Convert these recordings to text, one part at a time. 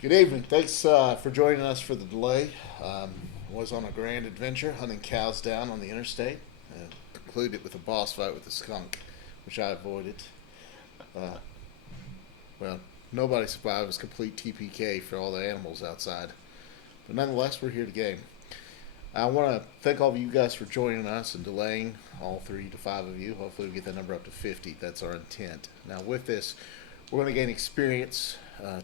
Good evening. Thanks for joining us for the delay. Was on a grand adventure hunting cows down on the interstate. Concluded with a boss fight with a skunk, which I avoided. Uh, well, nobody survived. It was complete TPK for all the animals outside. But nonetheless, we're here to game. I want to thank all of you guys for joining us and delaying, all 3 to 5 of you. Hopefully, we get that number up to 50. That's our intent. Now, with this, we're going to gain experience.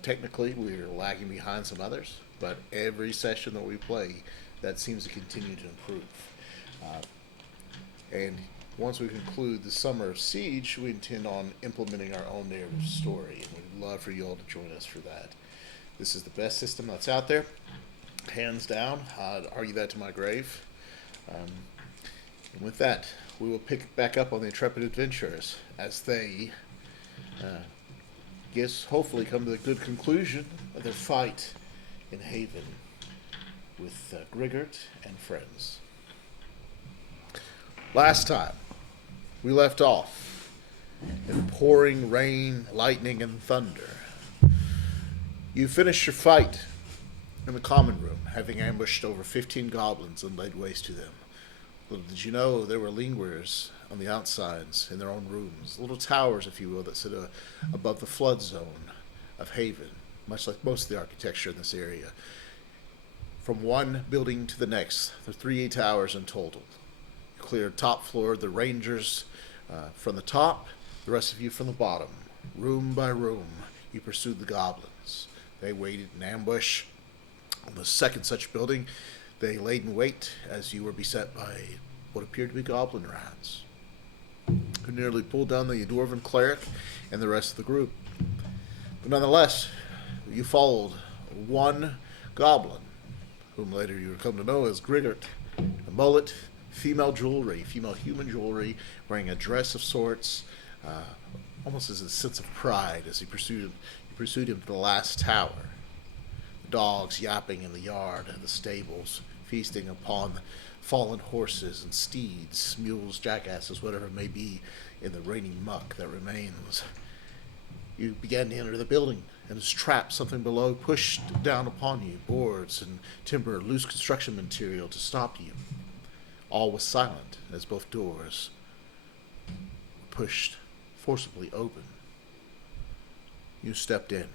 Technically, we're lagging behind some others, but every session that we play, that seems to continue to improve. Uh, and once we conclude the Summer of Siege, we intend on implementing our own narrative story, and we'd love for you all to join us for that. This is the best system that's out there, hands down. I'd argue that to my grave. Um, and with that, we will pick back up on the intrepid adventurers as they guess hopefully come to the good conclusion of their fight in Haven with Grigert and friends. Last time, we left off in pouring rain, lightning, and thunder. You finished your fight in the common room, having ambushed over 15 goblins and laid waste to them. Little did you know there were lingerers on the outsides in their own rooms, little towers, if you will, that sit above the flood zone of Haven, much like most of the architecture in this area. From one building to the next, there are 3 towers in total. You cleared top floor, the rangers from the top, the rest of you from the bottom. Room by room, you pursued the goblins. They waited in ambush. On the second such building, they laid in wait as you were beset by what appeared to be goblin rats, who nearly pulled down the dwarven cleric and the rest of the group. But nonetheless, you followed one goblin, whom later you would come to know as Grigert. A mullet, female human jewelry, wearing a dress of sorts, almost as a sense of pride as you pursued him to the last tower. Dogs yapping in the yard, the stables, feasting upon fallen horses and steeds, mules, jackasses, whatever it may be, in the raining muck that remains. You began to enter the building, and as trapped, something below pushed down upon you, boards and timber, loose construction material to stop you. All was silent as both doors were pushed forcibly open. You stepped in.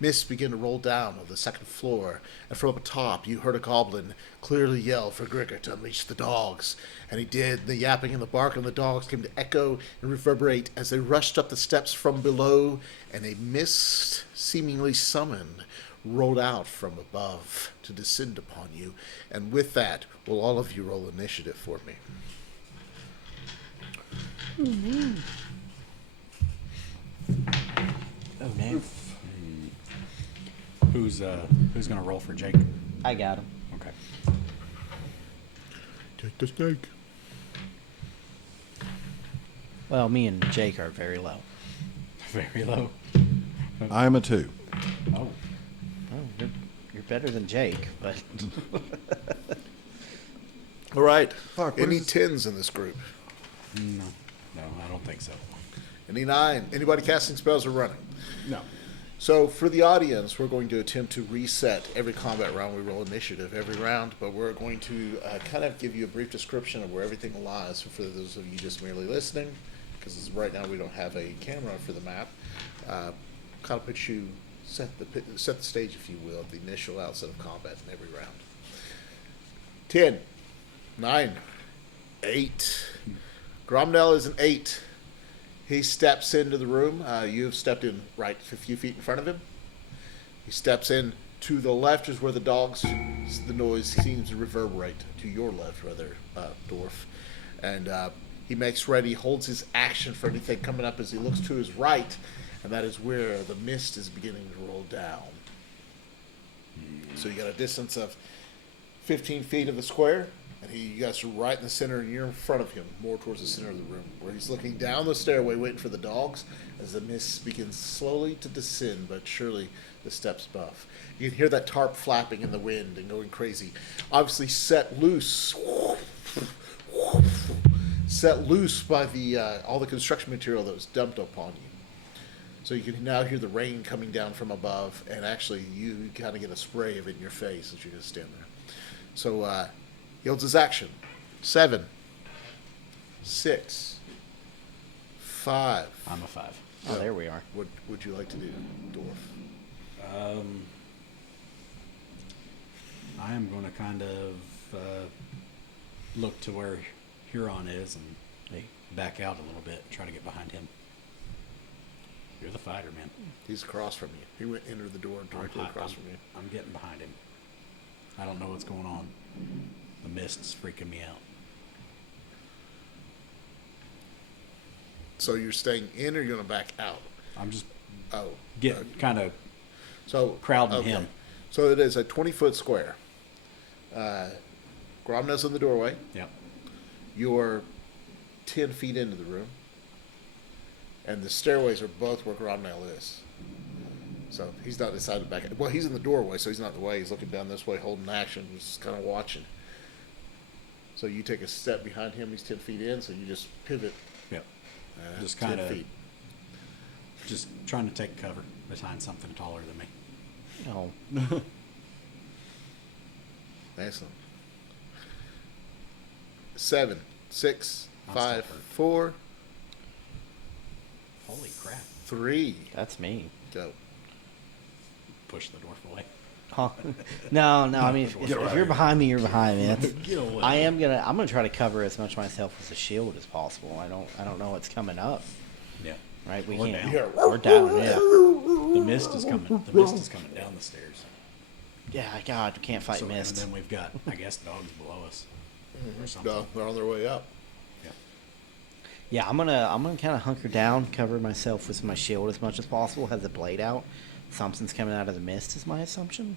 Mist began to roll down on the second floor, and from up top you heard a goblin clearly yell for Grigger to unleash the dogs. And he did. The yapping and the bark of the dogs came to echo and reverberate as they rushed up the steps from below, and a mist, seemingly summoned, rolled out from above to descend upon you. And with that, will all of you roll initiative for me? Mm-hmm. Oh, man. Who's gonna roll for Jake? I got him. Okay. Take the snake. Well, me and Jake are very low. Very low. I'm a 2. Oh. Oh, you're better than Jake, but All right. Fuck, what Any is this? 10s in this group? No, I don't think so. Any 9? Anybody casting spells or running? No. So for the audience, we're going to attempt to reset every combat round. We roll initiative every round, but we're going to kind of give you a brief description of where everything lies for those of you just merely listening, because right now we don't have a camera for the map. Kind of put you set the stage, if you will, at the initial outset of combat in every round. 10, 9, 8. Gromdell is an 8. He steps into the room. You've stepped in right a few feet in front of him. He steps in. To the left is where the dogs, the noise seems to reverberate. To your left, rather, Dwarf. And he makes ready, holds his action for anything coming up as he looks to his right, and that is where the mist is beginning to roll down. So you got a distance of 15 feet of the square, and you guys are right in the center, and you're in front of him, more towards the center of the room, where he's looking down the stairway, waiting for the dogs, as the mist begins slowly to descend, but surely the steps above. You can hear that tarp flapping in the wind and going crazy. Obviously set loose by the all the construction material that was dumped upon you. So you can now hear the rain coming down from above, and actually you kind of get a spray of it in your face as you just stand there. So he holds his action. 7, 6, 5. I'm a 5. Oh, there we are. What would you like to do, Dwarf? I am going to kind of look to where Huron is and back out a little bit and try to get behind him. You're the fighter, man. He's across from you. He went entered the door directly across from you. I'm getting behind him. I don't know what's going on. The mist's freaking me out. So you're staying in, or you're going to back out? I'm just Oh, getting kind of so crowding him. So it is a 20-foot square. Gromna's in the doorway. Yep. You're 10 feet into the room, and the stairways are both where Gromnell is. So he's not decided to back out. Well, he's in the doorway, so he's not in the way. He's looking down this way, holding action. He's just kind of watching. So you take a step behind him. He's 10 feet in, so you just pivot. Yep. Just 10 kind of feet. just trying to take cover behind something taller than me. Oh, Excellent. 7, 6, I'm 5, still hurt. 4, Holy crap. 3. that's me. Go. Push the dwarf away. Huh? No. I mean, if you're behind me, you're behind me. That's, Get away. I'm gonna try to cover as much myself with a shield as possible. I don't know what's coming up. Yeah. Right? We Or can't. down. We're down. Yeah. The mist is coming. The mist is coming down the stairs. Yeah. God, we can't fight So, mist. And then we've got, I guess, dogs below us. Or something. No, they're on their way up. Yeah. Yeah, I'm gonna kind of hunker down, cover myself with my shield as much as possible. Have the blade out. Something's coming out of the mist is my assumption.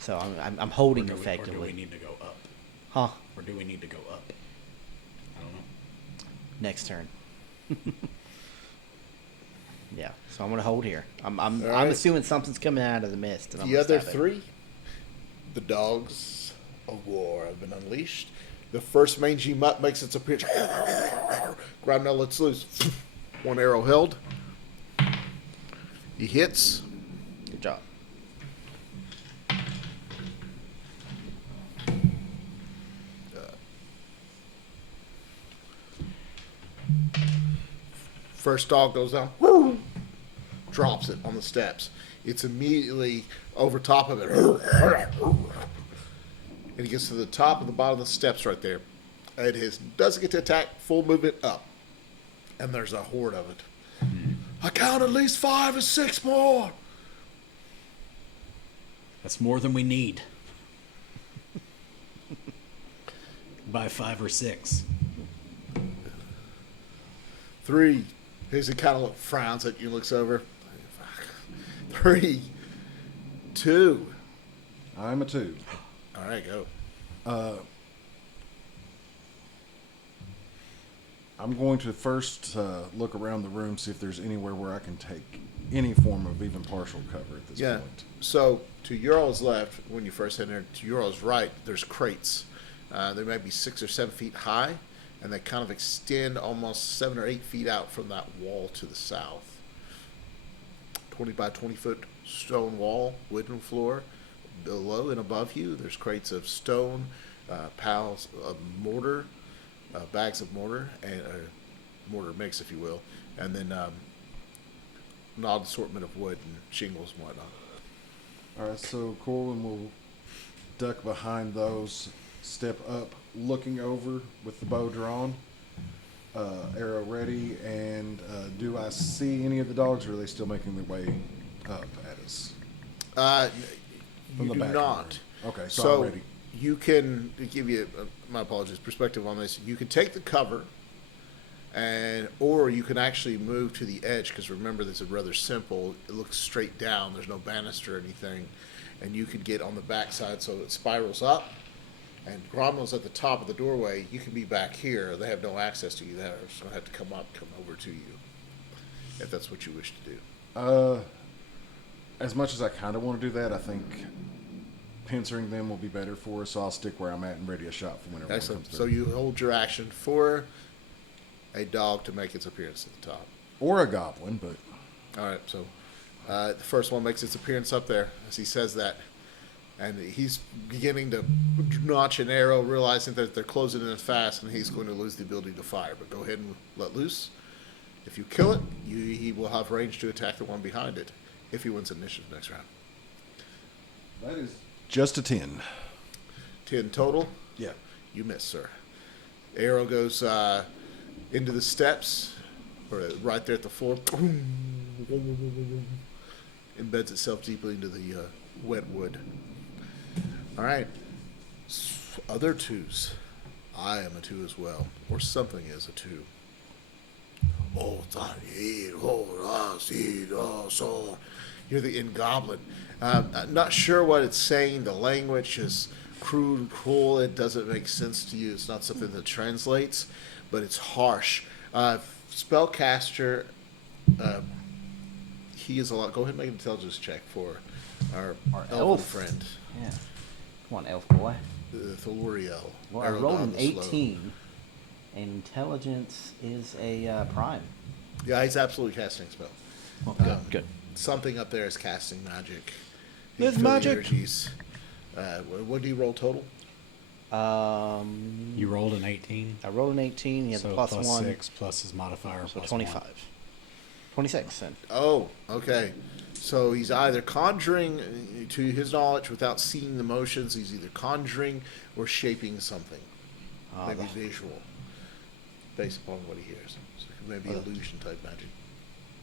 So I'm holding Or do effectively. we need to go up? Huh? Or do we need to go up? I don't know. Next turn. Yeah, so I'm gonna hold here. I'm All right. assuming something's coming out of the mist. And I'm The gonna other stab it. 3, the dogs of war have been unleashed. The first mangy mutt makes its appearance. Gromnell lets loose. One arrow held. He hits. Good job. First dog goes down. Drops it on the steps. It's immediately over top of it. And he gets to the top of the bottom of the steps right there. It doesn't get to attack, full movement up. And there's a horde of it. I count at least 5 or 6 more. That's more than we need. By 5 or 6. 3. Here's he kind of frowns at you, looks over. 3, 2. I'm a 2. All right, go. I'm going to first look around the room, see if there's anywhere where I can take any form of even partial cover at this Yeah. point. So to Ural's left, when you first enter, to Ural's right, there's crates. They might be 6 or 7 feet high, and they kind of extend almost 7 or 8 feet out from that wall to the south. 20 by 20 foot stone wall, wooden floor. Below and above you, there's crates of stone, piles of mortar, bags of mortar, and mortar mix, if you will, and then an odd assortment of wood and shingles and whatnot. All right, so Corwin will duck behind those, step up, looking over with the bow drawn, arrow ready, and do I see any of the dogs, or are they still making their way up at us? You the do back not. Okay, so I'm ready. You can, to give you, my apologies, perspective on this, you can take the cover, or you can actually move to the edge, because remember, this is rather simple. It looks straight down. There's no banister or anything. And you can get on the backside so it spirals up. And Grommel's at the top of the doorway. You can be back here. They have no access to you. They're just going to have to come over to you, if that's what you wish to do. As much as I kind of want to do that, I think pincering them will be better for us, so I'll stick where I'm at and ready a shot for whenever one Excellent. comes So through. you hold your action for a dog to make its appearance at the top. Or a goblin, but All right, so the first one makes its appearance up there as he says that. And he's beginning to notch an arrow, realizing that they're closing in fast, and he's going to lose the ability to fire. But go ahead and let loose. If you kill it, he will have range to attack the one behind it if he wins initiative next round. that is just a 10. 10 total. Yeah. You miss, sir. Arrow goes into the steps, or right there at the floor. Embeds itself deeply into the wet wood. All right. Other twos. I am a 2 as well, or something is a 2. You're the in-goblin. I'm not sure what it's saying. The language is crude and cruel. It doesn't make sense to you. It's not something that translates, but it's harsh. Spellcaster, he is a lot. Go ahead and make an intelligence check for our elven elf. friend, Yeah. Come on, elf boy. Thaluriel. Well, I rolled an 18. And intelligence is a prime. Yeah, he's absolutely casting a spell. Well, good. Something up there is casting magic. There's Feel the magic. energies. What do you roll total? You rolled an 18. I rolled an 18. He had So the plus 1. 6 plus his modifier. So plus 25. 1. 26 then. Oh, okay. So he's either conjuring, to his knowledge, without seeing the motions, he's either conjuring or shaping something. Maybe visual, based upon what he hears. So maybe illusion type magic.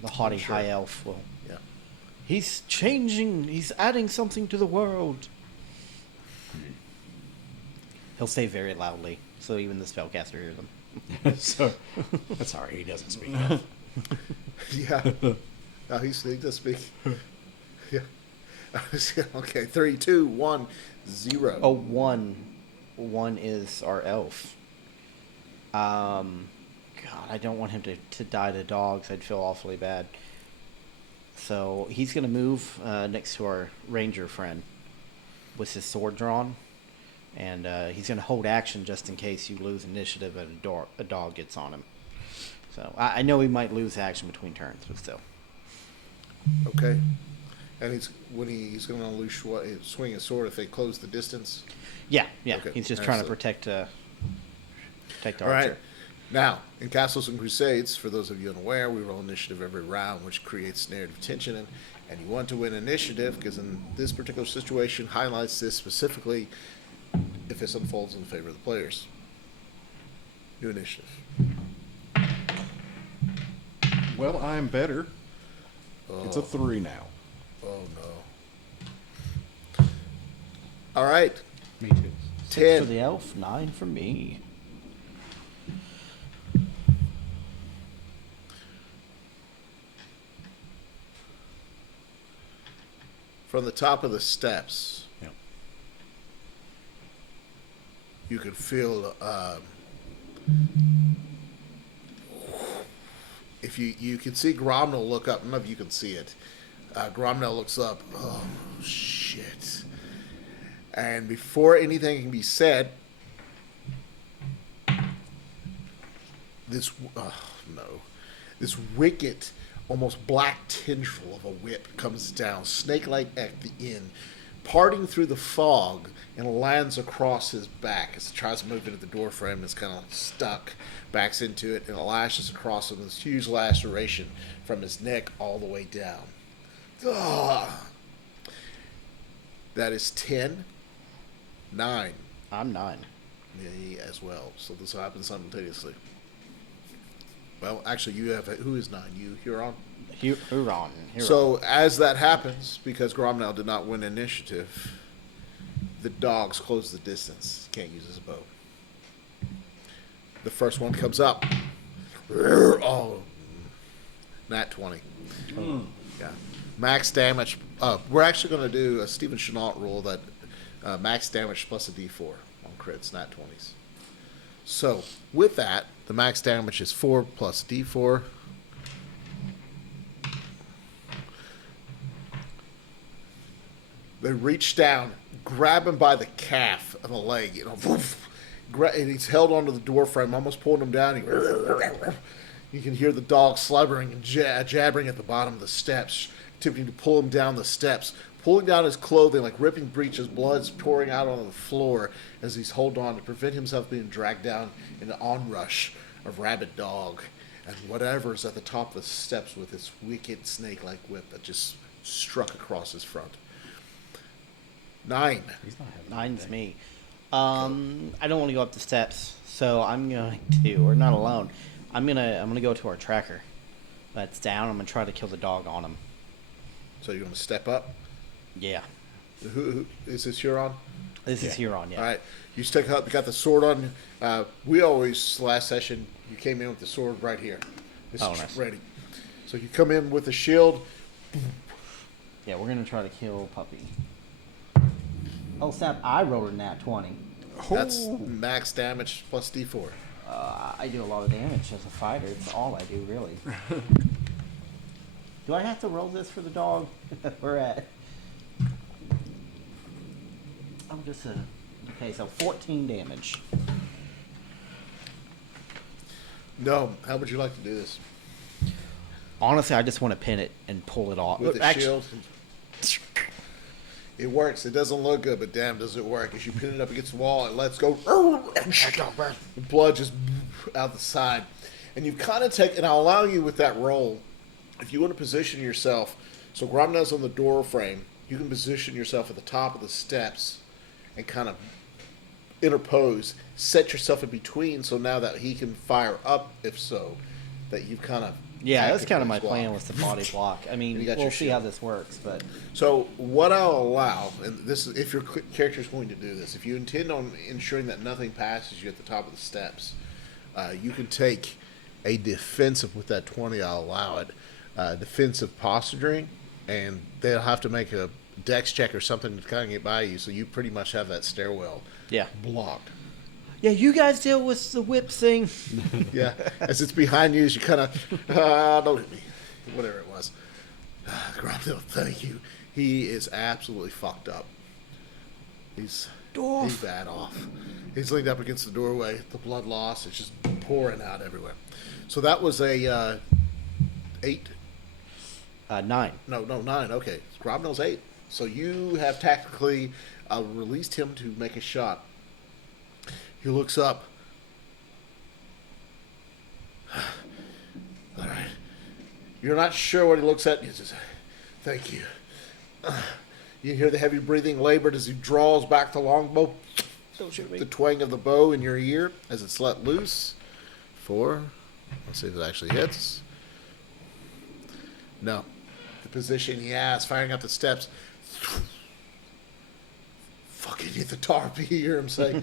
The haughty Sure. high elf will. Yeah. He's changing. He's adding something to the world. He'll say very loudly, so even the spellcaster hears him. So that's all right. He doesn't speak. Yeah. No, he does speak. Yeah. Okay, 3, 2, 1, 0. Oh, 1. 1 is our elf. God, I don't want him to die to dogs. I'd feel awfully bad. So he's going to move next to our ranger friend with his sword drawn. And he's going to hold action just in case you lose initiative and a dog gets on him. So I know he might lose action between turns, but still. Okay. And he's going to swing his sword if they close the distance. Yeah. Okay, He's just trying to excellent. protect the All right. archer. Now, in Castles and Crusades, for those of you unaware, we roll initiative every round, which creates narrative tension, and you want to win initiative because in this particular situation highlights this specifically if this unfolds in favor of the players. New initiative. Well, I'm better. It's a Oh. 3 now. Oh no! All right, Me too. 6 for 10. the elf, 9 for me. From the top of the steps, Yep. you can feel if you can see Gromnell look up. None of you can see it. Gromnell looks up. Oh shit! And before anything can be said, this this wicked, almost black tendril of a whip comes down, snake-like at the end, parting through the fog, and lands across his back as it tries to move into the door frame. It's kind of like stuck, backs into it, and it lashes across him. This huge laceration from his neck all the way down. Ugh. That is 10, 9. I'm 9. Me as well. So this will happen simultaneously. Well, actually, you have who is 9? You, Huron. Huron. So as that happens, because Gromnell did not win initiative, the dogs close the distance. Can't use his bow. The first one comes up. Oh, nat 20. Yeah, max damage. We're actually going to do a Stephen Chenault rule that max damage plus a D4 on crits, nat 20s. So with that, the max damage is 4 plus D4. They reach down, grab him by the calf of the leg, and he's held onto the door frame, almost pulling him down. You can hear the dog slobbering and jabbering at the bottom of the steps, attempting to pull him down the steps, pulling down his clothing like ripping breeches, blood's pouring out on the floor as he's holding on to prevent himself being dragged down in the onrush of rabid dog and whatever's at the top of the steps with its wicked snake-like whip that just struck across his front. 9. He's not having Nine's anything. me. I don't want to go up the steps, so I'm going to, or not alone. I'm gonna go to our tracker. That's down. I'm gonna try to kill the dog on him. So you're going to step up? Yeah. Who is this Huron? This is Huron. Yeah. All right. You stick up. You got the sword on. We always, last session, you came in with the sword right here. This is Nice. ready. So you come in with the shield. Yeah, we're gonna try to kill Puppy. Oh snap! I rolled a nat 20. That's max damage plus D4. I do a lot of damage as a fighter. It's all I do, really. Do I have to roll this for the dog? We're at. I'm just a. Okay, so 14 damage. No. How would you like to do this? Honestly, I just want to pin it and pull it off. With the Actually, shield? It works. It doesn't look good, but damn, does it work. As you pin it up against the wall, it lets go. The blood just out the side. And you've kind of taken, and I'll allow you with that roll, if you want to position yourself, so Gromnell's on the door frame, you can position yourself at the top of the steps and kind of interpose, set yourself in between so now that he can fire up, if so, that you've kind of. yeah, that's kind of my tactically plan blocked. was the body block. I mean, You got we'll your see how shield. this works, but So what I'll allow, and this is if your character is going to do this, if you intend on ensuring that nothing passes you at the top of the steps, you can take a defensive with that 20. I'll allow it, defensive posturing, and they'll have to make a dex check or something to kind of get by you. So you pretty much have that stairwell yeah. blocked. Yeah, you guys deal with the whip thing. Yeah, as it's behind you, as you kind of don't hit me, whatever it was. Gromnell, thank you. He is absolutely fucked up. He's bad off. He's leaned up against the doorway. The blood loss is just pouring out everywhere. So that was a 8. 9. No, 9. Okay, Gromnell's 8. So you have tactically released him to make a shot. He looks up. All right. You're not sure what he looks at. He says, "Thank you." You hear the heavy breathing labored as he draws back the longbow. Don't shoot me. The twang of the bow in your ear as it's let loose. 4. Let's see if it actually hits. No. The position he has, firing up the steps. Fucking hit the tarp, you hear him say.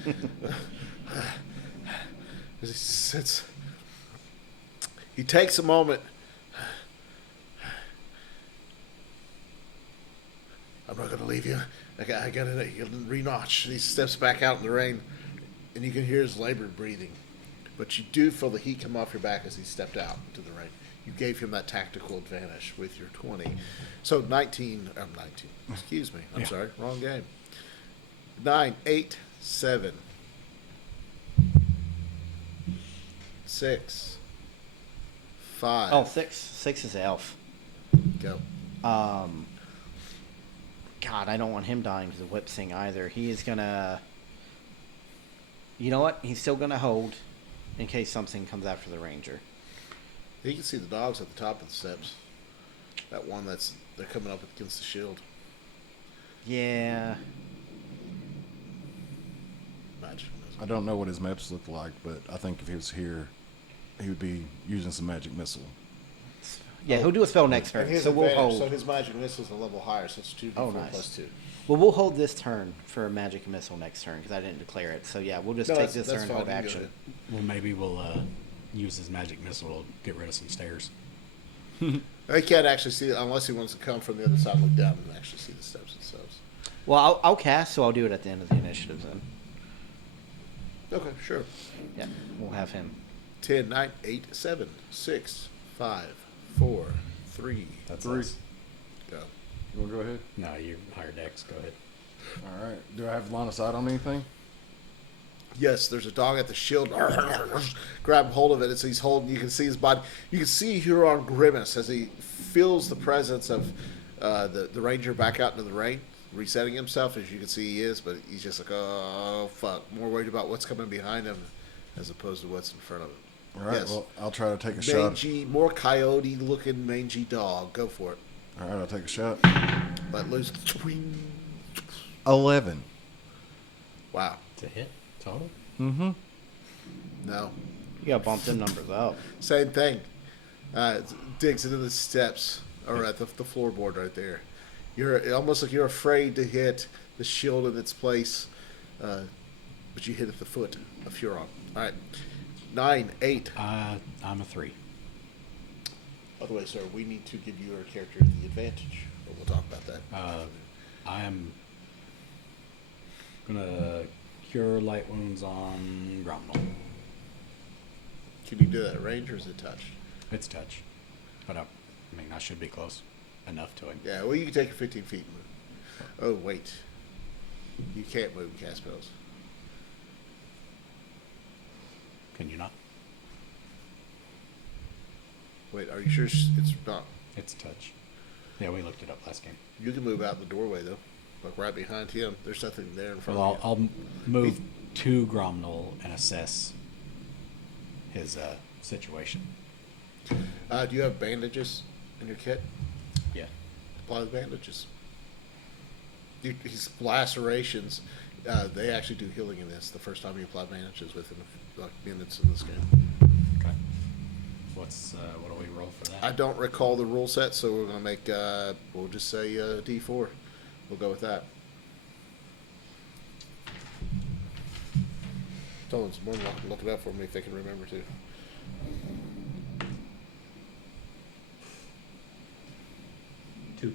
As he sits. He takes a moment. I'm not going to leave you. I got to re-notch. He steps back out in the rain, and you can hear his labored breathing. But you do feel the heat come off your back as he stepped out into the rain. You gave him that tactical advantage with your 20. So 19. Excuse me. I'm Yeah. sorry. Wrong game. 9, 8, 7, 6, 5. Oh, 6. 6 is elf. Go. God, I don't want him dying to the whip thing either. He is gonna. You know what? He's still gonna hold in case something comes after the ranger. You can see the dogs at the top of the steps. That one they're coming up against the shield. Yeah. Magic. I don't know what his maps look like, but I think if he was here, he would be using some magic missile. Yeah, he'll do a spell next And turn, his so we'll advantage, hold. so his magic missile is a level higher, so it's 2d4 Oh, nice. plus 2. Well, we'll hold this turn for a magic missile next turn because I didn't declare it. So yeah, we'll just No, take that's- this that's turn fine, hold you can go action. ahead. Well, maybe we'll use his magic missile to get rid of some stairs. They can't actually see it unless he wants to come from the other side and look down and actually see the steps themselves. Well, I'll cast, so I'll do it at the end of the initiative then. Okay, sure. Yeah, we'll have him. 10, 9, 8, 7, 6, 5, 4, 3. That's 3. us. Go. You want to go ahead? No, you're higher decks. Go ahead. All right. Do I have line of sight on anything? Yes, there's a dog at the shield. Grab hold of it as he's holding. You can see his body. You can see Huron grimace as he feels the presence of the ranger back out into the rain, resetting himself. As you can see, he is, but he's just like, oh fuck, more worried about what's coming behind him as opposed to what's in front of him. All right, Yes. well, I'll try to take a shot. Mangy, more coyote-looking mangy dog. Go for it. All right, I'll take a shot. Let loose. Twing. 11. Wow. To hit total. Mm-hmm. No. You gotta bump them numbers up. Same thing. Digs into the steps or at the floorboard right there. You're almost like you're afraid to hit the shield in its place, but you hit at the foot of Huron. All right, 9, 8. I'm a 3. By the way, sir, we need to give your character the advantage, but we'll talk about that. I am gonna cure light wounds on Gromnel. Can you do that at range or is it touch? It's touch, but I mean I should be close enough to him. Yeah, well, you can take a 15 feet move. Oh, wait. You can't move and cast spells. Can you not? Wait, are you sure it's not? It's touch. Yeah, we looked it up last game. You can move out the doorway, though. Like right behind him. There's nothing there in front Well, of you. I'll move to Gromnel and assess his situation. Do you have bandages in your kit? Yeah. Apply the bandages. His lacerations, they actually do healing in this. The first time you apply bandages within like minutes in this game. Okay. What do we roll for that? I don't recall the rule set, so we're gonna make. We'll just say D4. We'll go with that. Someone's more than welcome to look it up for me if they can remember to. Two.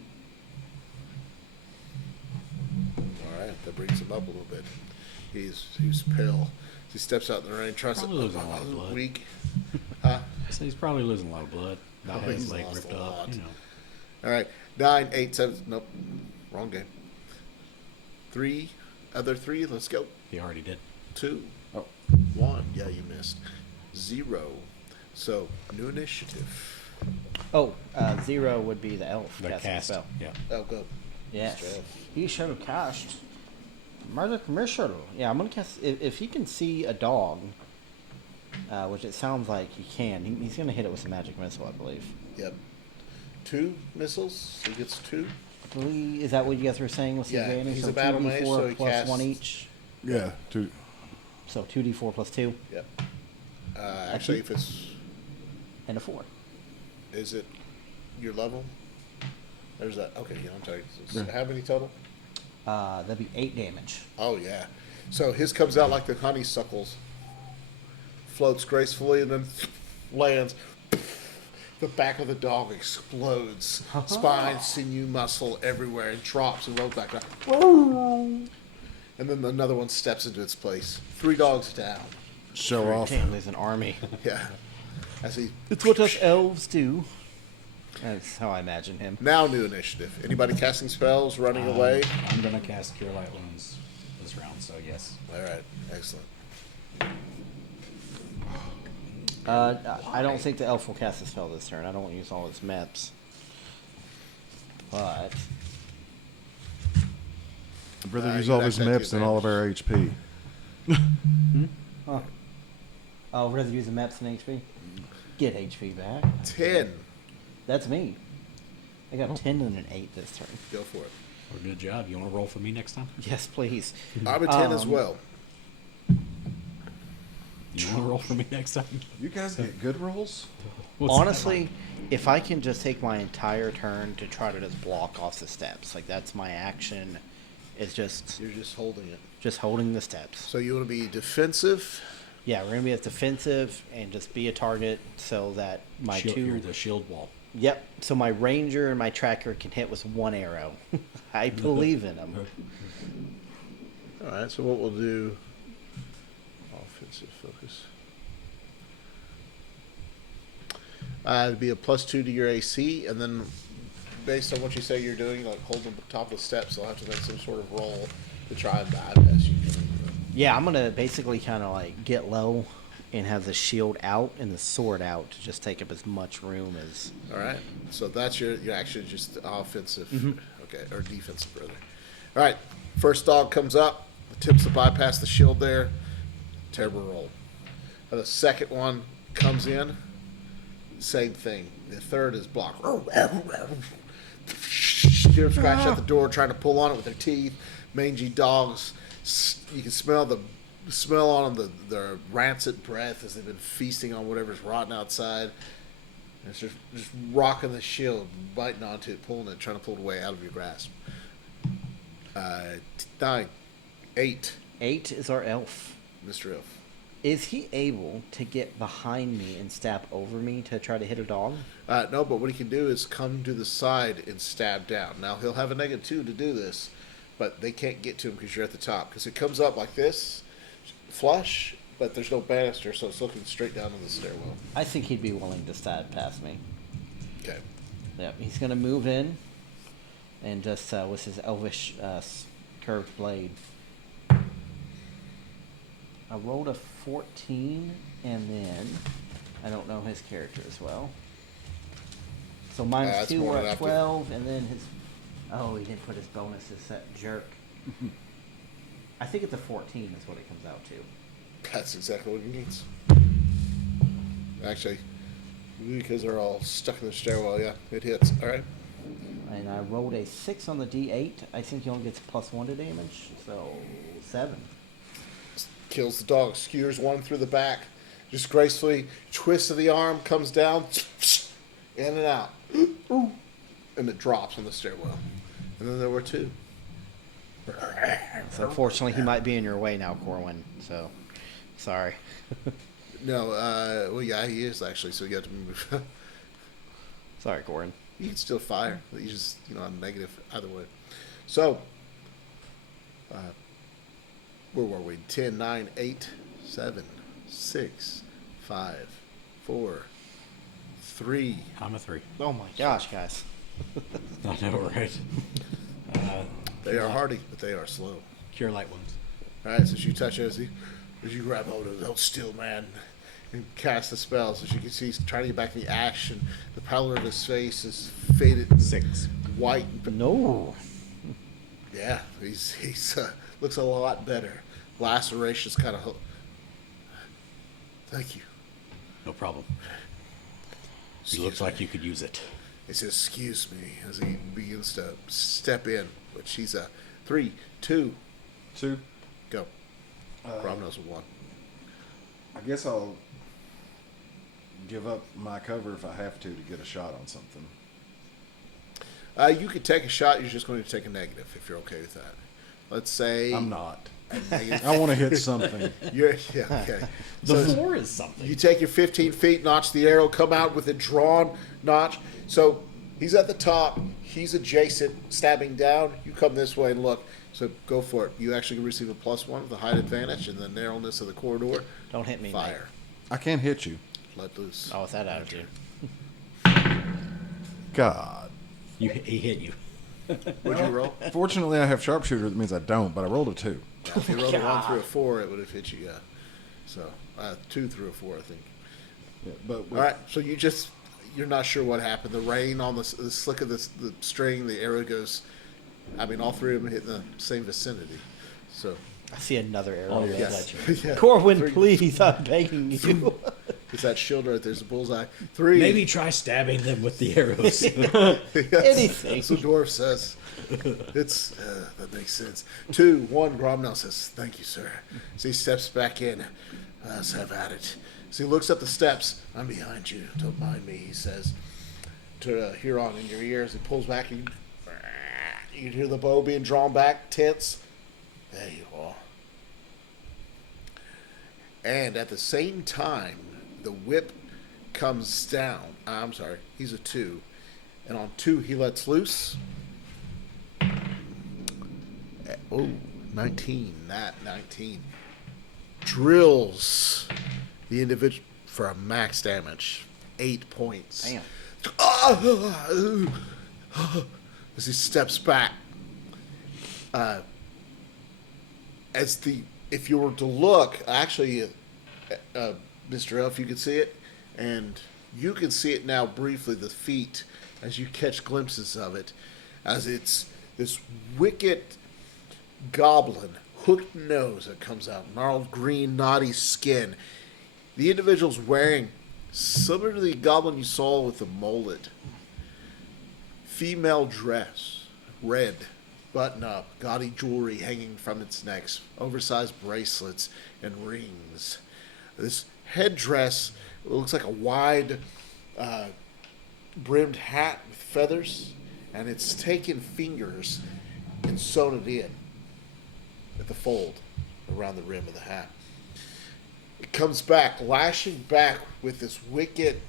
All right, that brings him up a little bit. He's pale. He steps out in the rain, tries to. Probably losing a lot of blood. Weak. Huh? So he's probably losing a lot of blood. Not Oh, had his he's leg lost ripped a up. lot. You know. All right, 9, 8, 7. Nope, wrong game. 3, other 3. Let's go. He already did. 2, Oh, 1. Yeah, you missed. 0. So new initiative. Oh, 0 would be the elf The casting cast. spell. Yeah. Oh, go. Yes. Mr. Elf. He should have cast Murder Commercial. Yeah, I'm gonna cast if he can see a dog, which it sounds like he can. He's gonna hit it with a magic missile, I believe. Yep. 2 missiles. He gets 2. I believe is that what you guys were saying with the Yeah, advantage? he's So a battle 2d4 mage, so he plus casts- 1 each. yeah. Two. So 2d4 plus 2 Yep. Actually, if it's and a 4. is it your level? There's that. Okay, yeah, I'm sorry. So Yeah. how many total? That'd be 8 damage. Oh yeah. So his comes out like the honeysuckles, floats gracefully, and then lands. The back of the dog explodes. Spine, sinew, muscle everywhere, and drops and rolls back down. And then another one steps into its place. 3 dogs down. Show off. Damn, there's an army. Yeah. As he It's what us elves do. That's how I imagine him. now new initiative. Anybody casting spells, running away? I'm gonna cast Cure Light Wounds this round. So yes. All right, excellent. I don't think the elf will cast a spell this turn. I don't want to use all his meps. But I'd rather use you'd all his actually have meps to than all of our HP. I'll rather use the meps than HP. Get HP back. 10. That's me. I got 10 and an 8 this turn. Go for it. Well, good job. You want to roll for me next time? Yes, please. I'm a 10 as Um, well. You want to roll for me next time? You guys get good rolls? What's that Honestly, like? if I can just take my entire turn to try to just block off the steps, like that's my action, is just You're just holding it. holding the steps. So you want to be defensive. Yeah, we're gonna be as defensive and just be a target so that my Shield, two. you're the shield wall. Yep. So my ranger and my tracker can hit with 1 arrow. I believe in them. All right, so what we'll do. Offensive focus. It'd be a +2 to your AC, and then based on what you say you're doing, like holding the top of the steps, I'll have to make some sort of roll to try and bypass you. Yeah, I'm gonna basically kind of like get low and have the shield out and the sword out to just take up as much room as. All right. So that's your action, just offensive. Mm-hmm. Okay, or defensive, rather. All right. First dog comes up, attempts to bypass the shield there. Terrible roll. The second one comes in, same thing. The third is blocked. Hear them scratch at the door, trying to pull on it with their teeth. Mangy dogs. You can smell the smell on them, their rancid breath as they've been feasting on whatever's rotten outside. And it's just rocking the shield, biting onto it, pulling it, trying to pull it away out of your grasp. 9, 8, 8 is our elf. Mr. Elf. Is he able to get behind me and stab over me to try to hit a dog? No, but what he can do is come to the side and stab down. Now, he'll have a -2 to do this, but they can't get to him because you're at the top. Because it comes up like this, flush, but there's no banister, so it's looking straight down on the stairwell. I think he'd be willing to stab past me. Okay. Yep, he's gonna move in, and just with his elvish curved blade. I rolled a 14, and then I don't know his character as well. So minus that's 2 more were than at enough to- 12, and then his. Oh, he didn't put his bonuses. That jerk. I think it's a 14 is what it comes out to. That's exactly what he needs. Actually, because they're all stuck in the stairwell, yeah, it hits. All right. And I rolled a 6 on the D8. I think he only gets +1 to damage, so 7. Kills the dog, skewers one through the back, just gracefully twists of the arm, comes down, in and out, and it drops on the stairwell. And then there were 2. So unfortunately, he might be in your way now, Corwin. So, sorry. No, well, yeah, he is actually. So you have to move. Sorry, Corwin. You can still fire. You just, on negative either way. So, where were we? 10, 9, 8, 7, 6, 5, 4, 3. I'm a 3. Oh my gosh, guys. I know, right? They are hardy, but they are slow. Cure light wounds. All right, since you touch as you grab hold of the old steel man and cast the spell, so you can see he's trying to get back in the ash, and the pallor of his face is faded 6. white. No. Yeah, he's looks a lot better. Lacerations kind of. Thank you. No problem. You look like you could use it. He says, "Excuse me," as he begins to step in, which he's a 3, 2, 2. go. Romnell's a 1. I guess I'll give up my cover if I have to get a shot on something. You could take a shot. You're just going to take a negative if you're okay with that. Let's say I'm not. negative. I want to hit something. Yeah, okay. The So 4 is something. you take your 15 feet, notch the arrow, come out with a drawn notch. So he's at the top. He's adjacent, stabbing down. You come this way and look. So go for it. You actually receive a +1 with the height advantage and the narrowness of the corridor. Don't hit me, Fire. I can't hit you. Let loose. Oh, with that attitude. God. He hit you. What'd you roll? Fortunately, I have sharpshooter. That means I don't, but I rolled a 2. If you rolled a 1 through a 4, it would have hit you, yeah. So, 2 through a 4, I think. Yeah, but All right, so you're not sure what happened. The rain on the slick of the string, the arrow goes, all 3 of them hit in the same vicinity. So, I see another arrow. Oh, yeah. yes. Gotcha. Yeah. Corwin, 3. please, I'm begging you. It's that shield right there's a bullseye. 3. Maybe try stabbing them with the arrows. Yes, anything. that's what Dwarf says. It's that makes sense. 2, 1. Gromnell says, "Thank you, sir." So he steps back in. Let's have at it. So he looks up the steps. "I'm behind you. Don't mind me," he says. To Huron in your ears, he pulls back. You can hear the bow being drawn back, tense. There you are. And at the same time, the whip comes down. I'm sorry, he's a 2. And on 2, he lets loose. Oh, 19. That 19. Drills the individual for a max damage. 8 points. Damn. As he steps back. As the if you were to look, actually, Mr. Elf, you can see it, and you can see it now briefly, the feet, as you catch glimpses of it, as it's this wicked goblin, hooked nose that comes out, gnarled green, knotty skin. The individual's wearing, similar to the goblin you saw with the mullet, female dress, red, button up, gaudy jewelry hanging from its neck, oversized bracelets and rings. This headdress looks like a wide brimmed hat with feathers, and it's taken fingers and sewn it in at the fold around the rim of the hat. It comes back, lashing back with this wicked,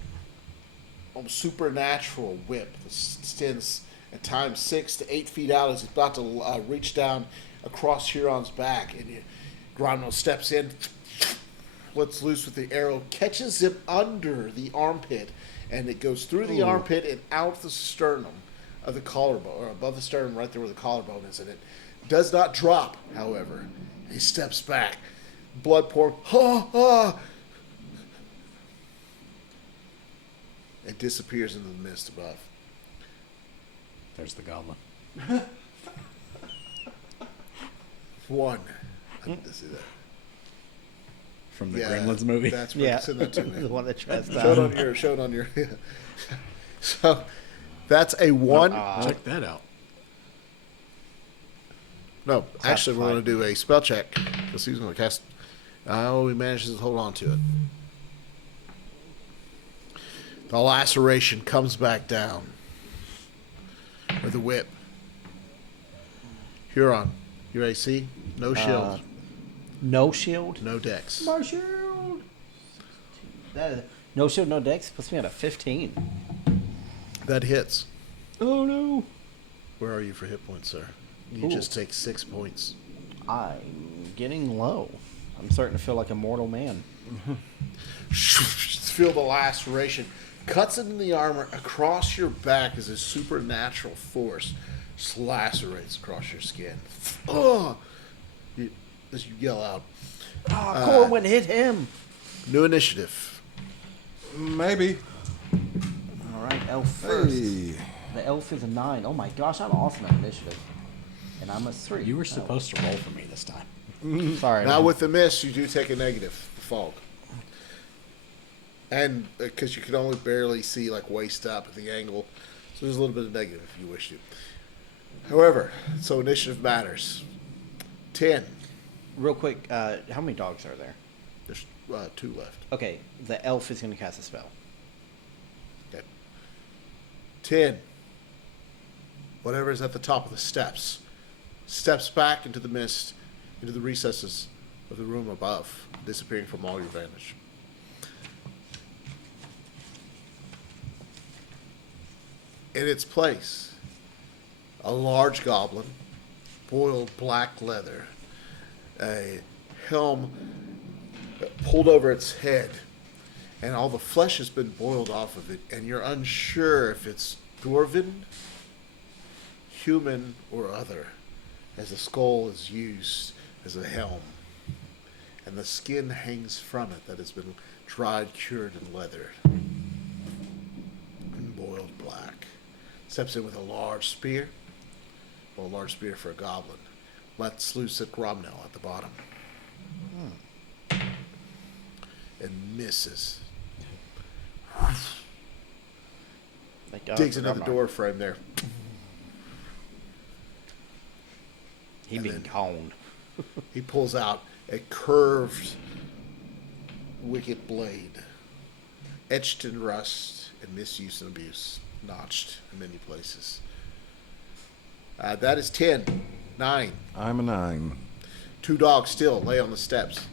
almost supernatural whip that extends at times 6 to 8 feet out as he's about to reach down across Huron's back. And Gronmo steps in, lets loose with the arrow, catches him under the armpit, and it goes through the armpit and out the sternum of the collarbone, or above the sternum right there where the collarbone is. And it does not drop, however. He steps back, blood pouring, it disappears into the mist above. There's the goblin. One. I need to see that. From the Gremlins movie. That's what Yeah, send that to me. the one that tries to. Show it on your. So, that's a 1. Check that out. No, actually, we're going Classified. to do a spell check. Let's see who's going to cast. Oh, he manages to hold on to it. The laceration comes back down with the whip. Huron, your AC, no shield, No shield. no dex. No shield. That is, no shield, no dex puts me at a 15. That hits. Oh no. Where are you for hit points, sir? You Ooh. just take 6 points. I'm getting low. I'm starting to feel like a mortal man. Feel the laceration. Cuts into the armor across your back as a supernatural force just lacerates across your skin. Ugh! As you yell out. Corwin hit him. New initiative. Maybe. All right, elf first. Hey. The elf is a 9. Oh my gosh, I'm awesome at initiative. And I'm a 3. You were supposed to roll for me this time. Sorry. Now man. with the miss, you do take a negative fog. And because you can only barely see like waist up at the angle. So there's a little bit of negative if you wish to. However, so initiative matters. 10. Real quick, how many dogs are there? There's 2 left. Okay, the elf is going to cast a spell. Okay. 10. Whatever is at the top of the steps. Steps back into the mist, into the recesses of the room above, disappearing from all your vantage. In its place, a large goblin, boiled black leather, a helm pulled over its head, and all the flesh has been boiled off of it, and you're unsure if it's dwarven, human, or other, as the skull is used as a helm, and the skin hangs from it that has been dried, cured, and leathered, and boiled black. Steps in with a large spear, well, a large spear for a goblin. Lets loose at Gromnell at the bottom. And misses. Thank God Digs for into the Grumnar. door frame there. He and being then- honed. He pulls out a curved, wicked blade, etched in rust and misuse and abuse, notched in many places. That is 10. 9. I'm a 9. 2 dogs still lay on the steps.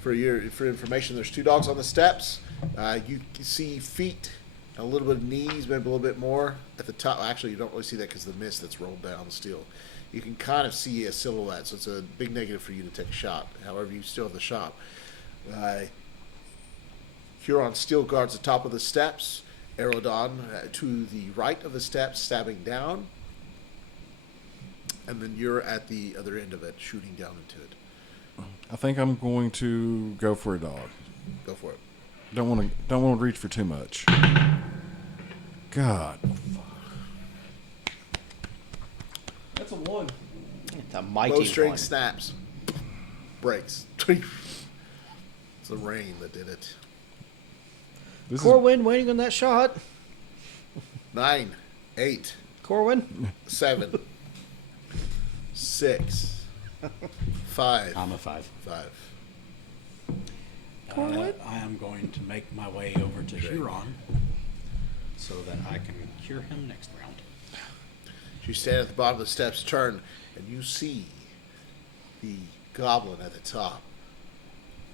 For information, there's 2 dogs on the steps. You can see feet, a little bit of knees, maybe a little bit more at the top. Actually, you don't really see that because of the mist that's rolled down still. You can kind of see a silhouette, so it's a big negative for you to take a shot. However, you still have the shot. Huron still guards the top of the steps. Aerodon to the right of the steps, stabbing down. and then you're at the other end of it, shooting down into it. I think I'm going to go for a dog. Go for it. Don't want to reach for too much. God. That's a 1. It's a mighty Bowstring one. snaps, breaks. It's the rain that did it. This Corwin waiting on that shot. 9, 8, Corwin. 7, 6, 5. I'm a 5. 5. I am going to make my way over to Huron so that I can cure him next round. You stand at the bottom of the steps, turn, and you see the goblin at the top.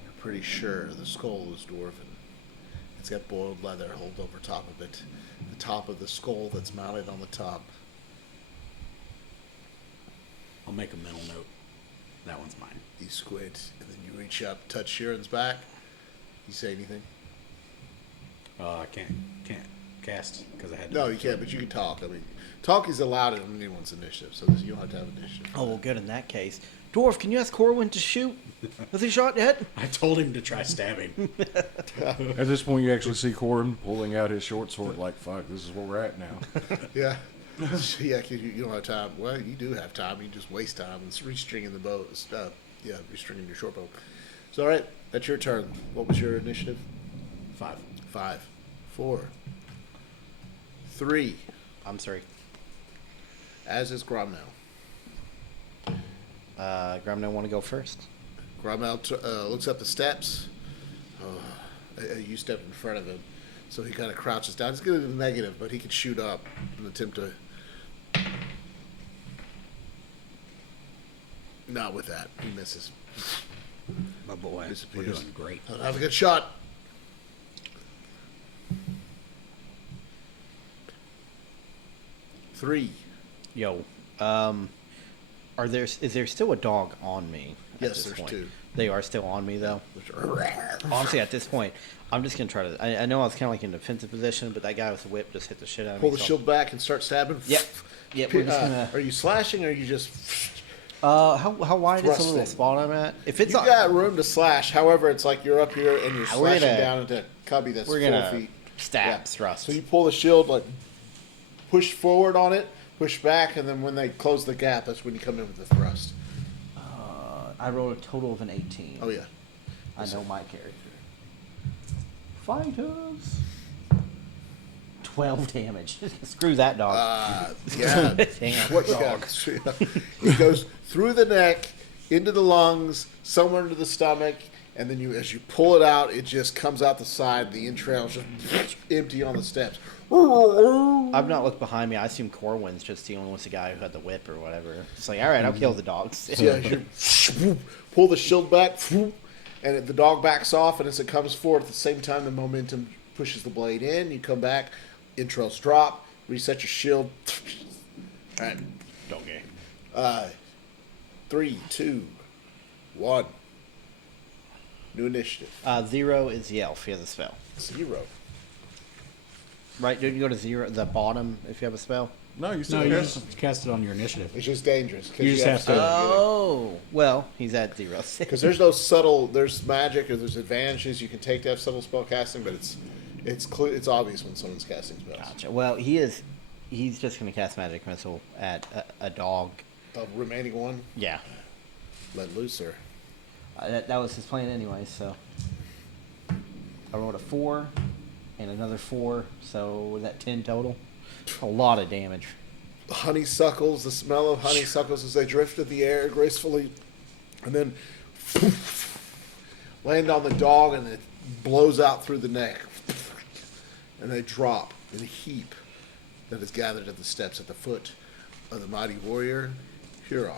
You're pretty sure the skull is dwarven. It's got boiled leather hold over top of it. The top of the skull that's mounted on the top. I'll make a mental note. That one's mine. You squint, and then you reach up, touch Sheeran's back. You say anything? I can't cast because I had to. No, you can't, but you can talk. I mean, talk is allowed in anyone's initiative, so you don't have to have initiative. Oh, well, good in that case. Dwarf, can you ask Corwin to shoot? Has he shot yet? I told him to try stabbing. At this point, you actually see Corbin pulling out his short sword like, fuck, this is where we're at now. Yeah. Yeah, 'cause you don't have time. Well, you do have time. You just waste time. It's restringing the bow. Restringing your short bow. So, all right, that's your turn. What was your initiative? 5. 5, 4, 3. I'm sorry. As is Gromnell. Grumno want to go first? Gromnell looks up the steps. You stepped in front of him, so he kind of crouches down. He's good at a negative, but he can shoot up and attempt to. Not with that. He misses. My boy, we're Disappears. doing great. Have a good shot. Three. Yo, is there still a dog on me? at Yes, this there's point? 2. They are still on me though. Honestly, at this point, I'm just gonna try to. I know I was kind of like in a defensive position, but that guy with the whip just hit the shit out of Pull me. the so- shield back and start stabbing. Yep. Yep. We're just gonna. Are you slashing or are you just? How wide is the thrusting? little spot I'm at? If it's You got room to slash. However, it's like you're up here and you're We're slashing gonna- down into a cubby that's we're 4 gonna feet. stab, Yeah. thrust. So you pull the shield, like push forward on it, push back, and then when they close the gap, that's when you come in with the thrust. I rolled a total of an 18. Oh yeah. I know my character. Fighters. 12 damage. Screw that dog. Yeah. Damn. What dog? It goes through the neck, into the lungs, somewhere into the stomach, and then as you pull it out, it just comes out the side. The entrails just empty on the steps. I've not looked behind me. I assume Corwin's just dealing with the guy who had the whip or whatever. It's like, all right, I'll kill the dogs. So yeah, you pull the shield back, and the dog backs off, and as it comes forward, at the same time, the momentum pushes the blade in. You come back, entrails drop, reset your shield. All right. Okay. 3, 2, 1. New initiative. 0 is the elf. He has a spell. 0. Right? Don't you go to 0, the bottom, if you have a spell? No, you still No, you cast just cast it on your initiative. It's just dangerous. You just have to- Oh. Well, he's at 0. Because there's no subtle. There's magic or there's advantages you can take to have subtle spell casting, but it's obvious when someone's casting spells. Gotcha. Well, he's just going to cast Magic Missile at a dog. The remaining one, Yeah. let loose, sir. That was his plan anyway, so. I rolled a 4 and another 4, so was that 10 total? A lot of damage. Honeysuckles, the smell of honeysuckles as they drift in the air gracefully, and then land on the dog, and it blows out through the neck, and they drop in a heap that is gathered at the steps at the foot of the mighty warrior Huron,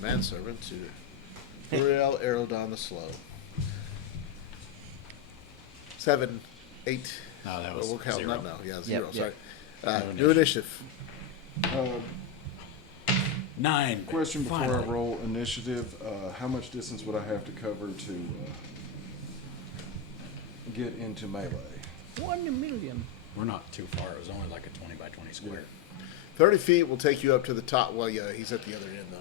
manservant to Uriel Aerodon the Slow. 7, 8. No, that was we're counting 0. that now. Yeah, 0. Yep. Sorry. New initiative. 9. Question before Finally. I roll initiative: how much distance would I have to cover to get into melee? 1 million. We're not too far. It was only like a 20 by 20 square. 30 feet will take you up to the top. Well, yeah, he's at the other end, though.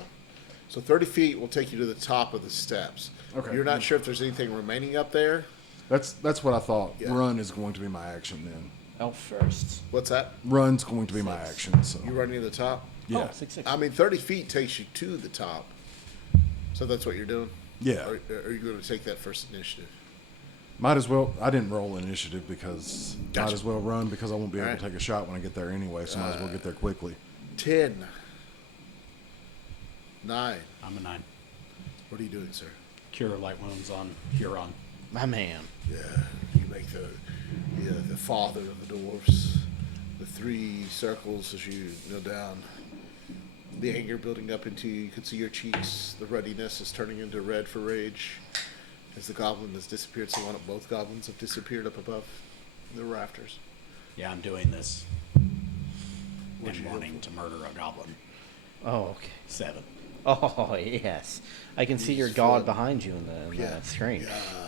So 30 feet will take you to the top of the steps. Okay. You're not sure if there's anything remaining up there. That's what I thought. Yeah. Run is going to be my action then. Oh, first. What's that? Run's going to be my action. So You running to the top? yeah, Oh, 6, 6. I mean, 30 feet takes you to the top. So that's what you're doing? yeah. Or are you going to take that first initiative? Might as well. I didn't roll initiative because might Gotcha. as well run because I won't be able Alright. to take a shot when I get there anyway. So might as well get there quickly. 10. 9. I'm a 9. What are you doing, sir? Cure light wounds on Huron. My man. Yeah, you make the father of the dwarfs. The 3 circles as you go down. The anger building up into you. You can see your cheeks. The ruddiness is turning into red for rage. As the goblin has disappeared, so both goblins have disappeared up above the rafters. Yeah, I'm doing this. What'd you And do wanting to murder a goblin. Oh, okay. 7. Oh, yes. I can see your He's god flood. behind you in the screen. Yeah.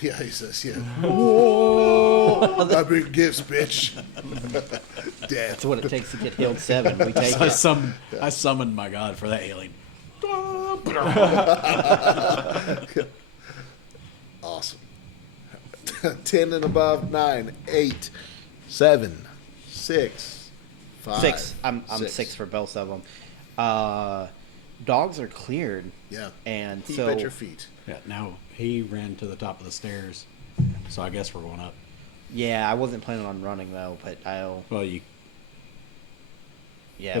Yeah, he says, yeah. Whoa! I bring gifts, bitch. Death. That's what it takes to get healed 7. We take I, it. I summoned my god for that healing. Awesome. 10 and above, 9, 8, 7, 6, 5. 6. I'm 6 for both of them. Dogs are cleared. Yeah. And Keep so at your feet. Yeah, now he ran to the top of the stairs. So I guess we're going up. yeah, I wasn't planning on running though, but Well, you yeah.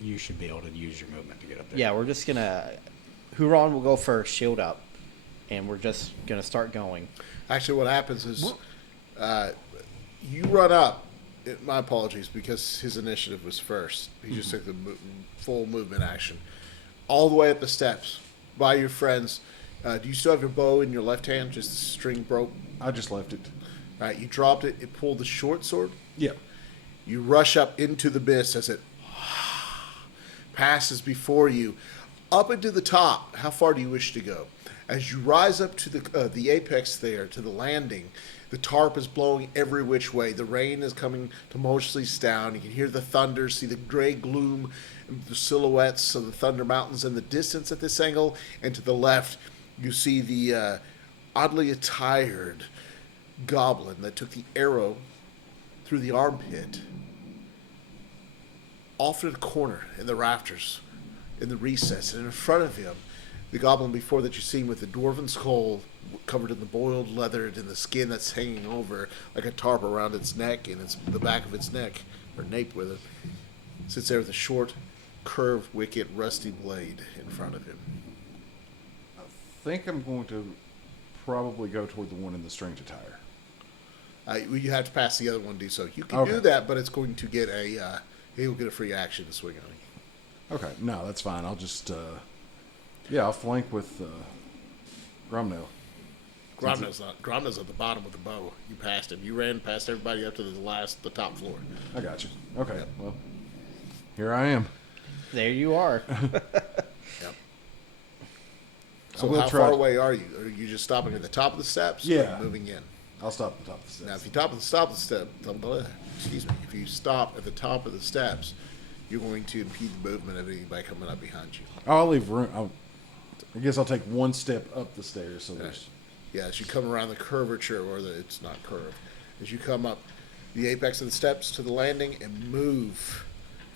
you should be able to use your movement to get up there. Yeah, we're just gonna Huron will go first, shield up, and we're just gonna start going. Actually, what happens is you run up. My apologies, because his initiative was first. He just took the full movement action. All the way up the steps by your friends. Do you still have your bow in your left hand? Just the string broke? I just left it. All right, you dropped it. It pulled the short sword. Yeah. You rush up into the abyss as it passes before you. Up into the top. How far do you wish to go? As you rise up to the apex there, to the landing, the tarp is blowing every which way. The rain is coming tumultuously down. You can hear the thunder, see the gray gloom, the silhouettes of the Thunder Mountains in the distance at this angle. And to the left, you see the oddly attired goblin that took the arrow through the armpit. Off in a corner in the rafters, in the recess, and in front of him, the goblin before that you've seen with the dwarven skull covered in the boiled leather and the skin that's hanging over like a tarp around its neck and the back of its neck, or nape with it, sits there with a short, curved, wicked, rusty blade in front of him. I think I'm going to probably go toward the one in the stringed attire. You have to pass the other one to do so. You can Okay. do that, but it's going to get he'll get a free action to swing on you. Okay, no, that's fine. I'll just I'll flank with Grumnell. Gromna's at the bottom with the bow. You passed him. You ran past everybody up to the top floor. I got you. Okay, well, here I am. There you are. Yep. I So will how try far to- away are you? Are you just stopping at the top of the steps? Or Yeah. are you moving in? I'll stop at the top of the steps. Now, if you stop at the step, excuse me, if you stop at the top of the steps, you're going to impede the movement of anybody coming up behind you. I'll leave room. I guess I'll take one step up the stairs. So there's. Yeah, as you come around the curvature, or it's not curved, as you come up the apex of the steps to the landing and move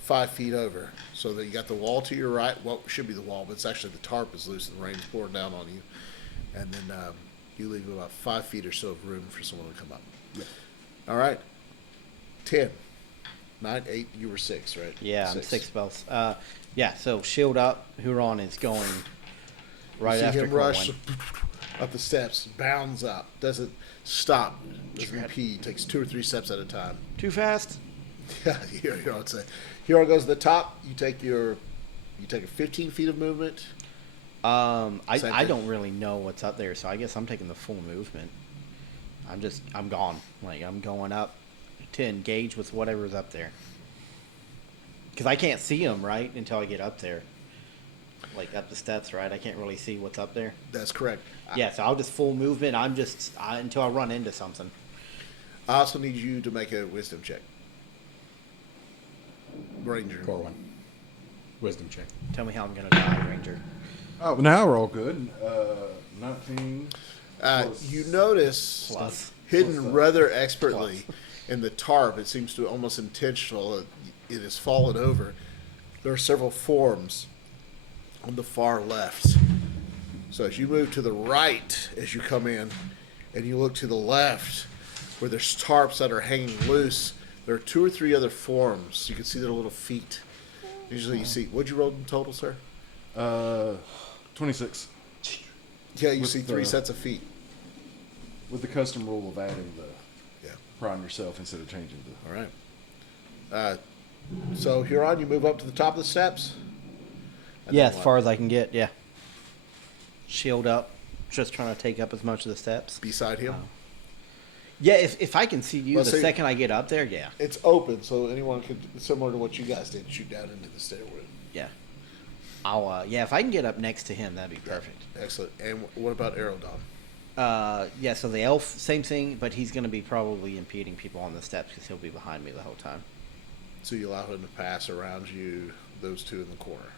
5 feet over, so that you got the wall to your right. Well, it should be the wall, but it's actually the tarp is loose and the rain's pouring down on you. And then you leave about 5 feet or so of room for someone to come up. Yeah. All right. 10, 9, 8. You were 6, right? Yeah, I'm 6 bells. Yeah, so shield up. Huron is going right You see after him rush Corwin. up the steps, bounds up, doesn't stop, doesn't repeat, takes 2 or 3 steps at a time. Too fast? Yeah, here I'd say. Hero goes to the top. You take a 15 feet of movement. Same I thing. don't really know what's up there, so I guess I'm taking the full movement. I'm gone. Like, I'm going up to engage with whatever's up there. Because I can't see them, right, until I get up there. Like, up the steps, right? I can't really see what's up there. That's correct. Yeah, so I'll just full movement. Until I run into something. I also need you to make a wisdom check. Ranger. Corwin. Wisdom check. Tell me how I'm gonna die, Ranger. Oh, now we're all good. 19. You notice Plus. hidden Plus, rather expertly in the tarp, it seems to almost intentional. It has fallen over. There are several forms on the far left. So as you move to the right as you come in, and you look to the left where there's tarps that are hanging loose, there are 2 or 3 other forms. You can see their little feet. Usually you see, what'd you roll in total, sir? 26. Yeah, you With see 3 the- sets of feet. With the custom rule of adding the Yeah. prime yourself instead of changing the. All right. So here on, you move up to the top of the steps. And Yeah, then as what? far as I can get. Yeah. Shield up. Just trying to take up as much of the steps. Beside him. Yeah, if I can see you Well, the see- second I get up there, yeah. It's open, so anyone could, similar to what you guys did, shoot down into the stairway. Yeah. I'll yeah, if I can get up next to him, that'd be perfect. Excellent. And what about Aerodon? Yeah, so the elf, same thing, but he's going to be probably impeding people on the steps because he'll be behind me the whole time. So you allow him to pass around you, those 2 in the corner.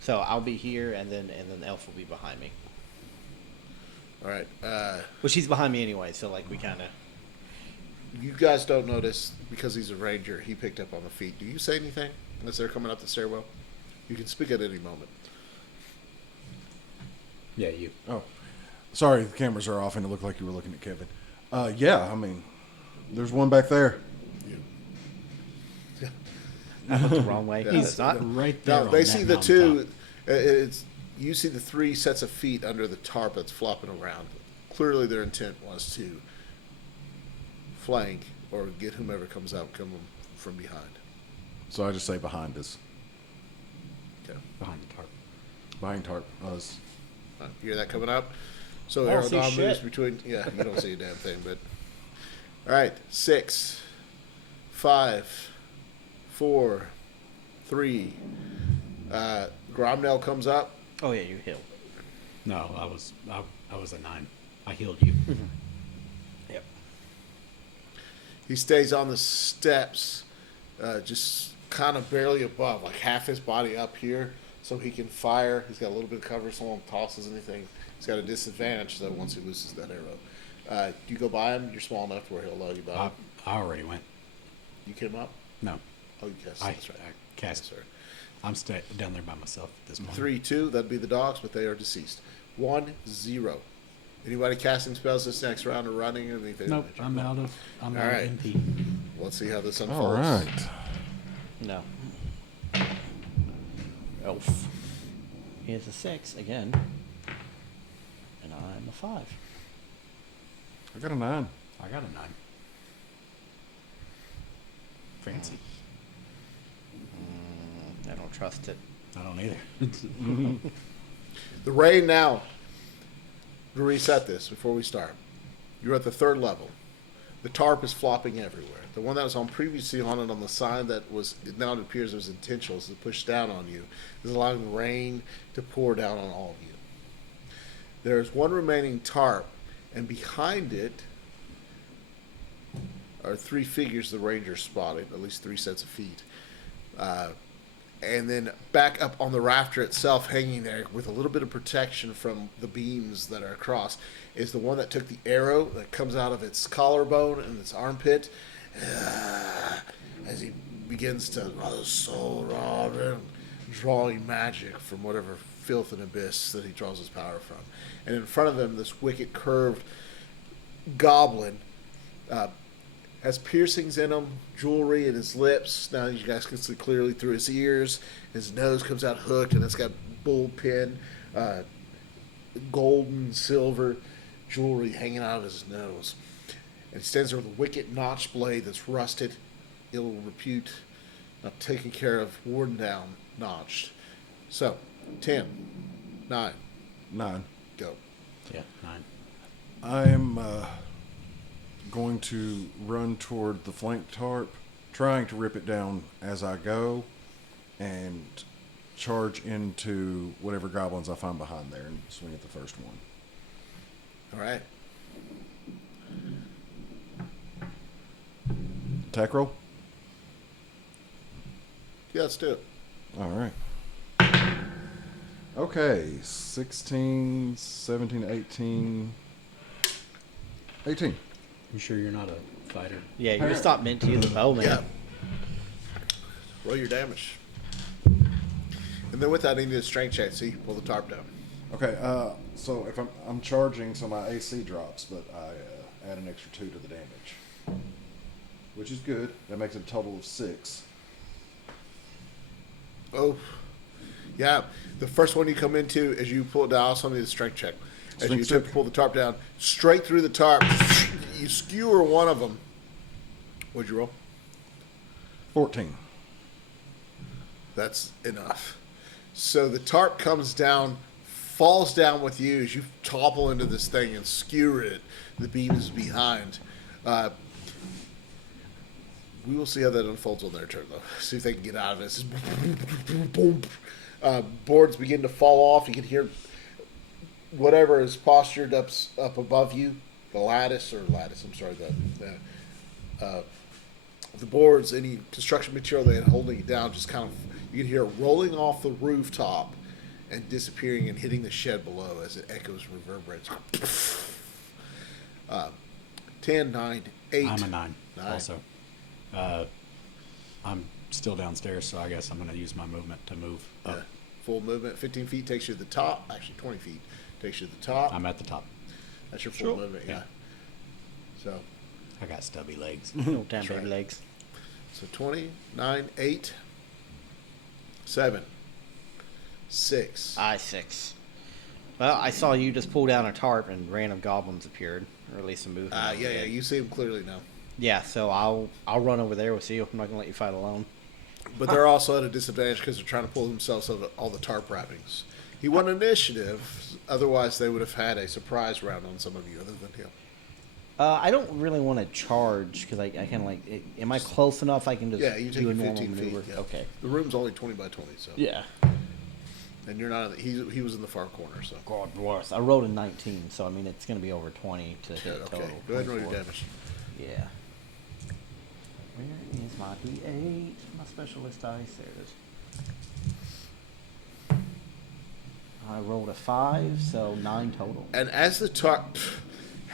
So I'll be here, and then the elf will be behind me. All right. Which he's behind me anyway, so like we kind of. You guys don't notice, because he's a ranger, he picked up on the feet. Do you say anything as they're coming up the stairwell? You can speak at any moment. Yeah, you. Oh, sorry, the cameras are off and it looked like you were looking at Kevin. Yeah, I mean, there's one back there. You. I looked the wrong way. Yeah. He's not. Right there. Now, they on see that the mountaintop. 2. It's you see the 3 sets of feet under the tarp that's flopping around. Clearly, their intent was to flank or get whomever comes out come from behind. So I just say behind us. Okay. Behind the tarp. Behind tarp. Us. You hear that coming up? So I don't see Aerodon moves shit. between. Yeah, you don't see a damn thing, but. All right, 6, 5, 4, 3. Gromnell comes up. Oh yeah, you heal. No, I was a 9. I healed you. Yep. He stays on the steps, just kind of barely above, like half his body up here, so he can fire. He's got a little bit of cover, so no one tosses anything. He's got a disadvantage, though, once he loses that arrow. Do you go by him? You're small enough to where he'll allow you by I, him. I already went. You came up? No, Oh, you cast. I That's right. cast. Sorry. I'm down there by myself at this point. 3, 2. That'd be the dogs, but they are deceased. 1, 0. Anybody casting spells this next round or running or anything? Nope, I'm out of All MP. right. Let's see how this All unfolds. right. No. Elf. He is a 6 again, and I'm a 5. I got a 9. I got a 9. Fancy. I don't trust it. I don't either. The rain now. To reset this before we start. You're at the 3rd level. The tarp is flopping everywhere. The one that was on previously on it on the side that was now it appears it was intentional to push down on you is allowing the rain to pour down on all of you. There is one remaining tarp, and behind it are 3 figures the ranger spotted, at least 3 sets of feet. And then back up on the rafter itself, hanging there with a little bit of protection from the beams that are across, is the one that took the arrow that comes out of its collarbone and its armpit, as he begins to drawing magic from whatever filth and abyss that he draws his power from. And in front of him, this wicked curved goblin has piercings in him, jewelry in his lips. Now you guys can see clearly through his ears. His nose comes out hooked, and it's got bullpen, gold and silver jewelry hanging out of his nose. And he stands there with a wicked notched blade that's rusted, ill repute, not taken care of, worn down, notched. So, 10, 9, 9. go. Yeah, 9. I am going to run toward the flank tarp, trying to rip it down as I go, and charge into whatever goblins I find behind there and swing at the first one. All right. Attack roll? Yeah, let's do it. All right. Okay, 16, 17, 18. 18. You sure you're not a fighter? Yeah, you're just not meant to use a bow, man. Yeah. Roll your damage. And then with that, I need a strength check. See, pull the tarp down. Okay, so if I'm charging, so my AC drops, but I add an extra 2 to the damage, which is good. That makes it a total of 6. Oh, yeah. The first one you come into, as you pull it down, also need a strength check. As you Strength attempt check. to pull the tarp down, straight through the tarp, you skewer one of them. What'd you roll? 14. That's enough. So the tarp comes down, falls down with you as you topple into this thing and skewer it. The beam is behind. We will see how that unfolds on their turn, though. See if they can get out of this. Boom. Boards begin to fall off. You can hear whatever is postured up above you, the lattice. I'm sorry, the boards, any construction material that holding it down, just kind of you can hear it rolling off the rooftop and disappearing and hitting the shed below as it echoes, reverberates. 10, 9, 8. I'm a 9 9. also. I'm still downstairs, so I guess I'm going to use my movement to move up. Yeah. Full movement, 15 feet takes you to the top. Actually, 20 feet takes you to the top. I'm at the top. That's your full movement, yeah. So, I got stubby legs. Little damn That's baby right. legs. so 20, 9, 8, 7, 6. 6. Well, I saw you just pull down a tarp and random goblins appeared, or at least some movement. over Yeah, there. you see them clearly now. Yeah, so I'll run over there with you. I'm not gonna let you fight alone. But they're also at a disadvantage because they're trying to pull themselves out of all the tarp wrappings. He won initiative, otherwise they would have had a surprise round on some of you other than him. I don't really want to charge because I kind of like. Am I close enough? I can just Yeah, you take do a your normal 15 feet. maneuver. Yeah. Okay. The room's only 20 by 20, so. Yeah. And you're not. He was in the far corner, so. God bless. I rolled a 19, so I mean it's gonna be over 20 to hit Okay, total. go ahead and roll your 24. damage. Yeah. Where is my D8? My specialist dice. There it is. I rolled a 5, so 9 total. And as the tarp,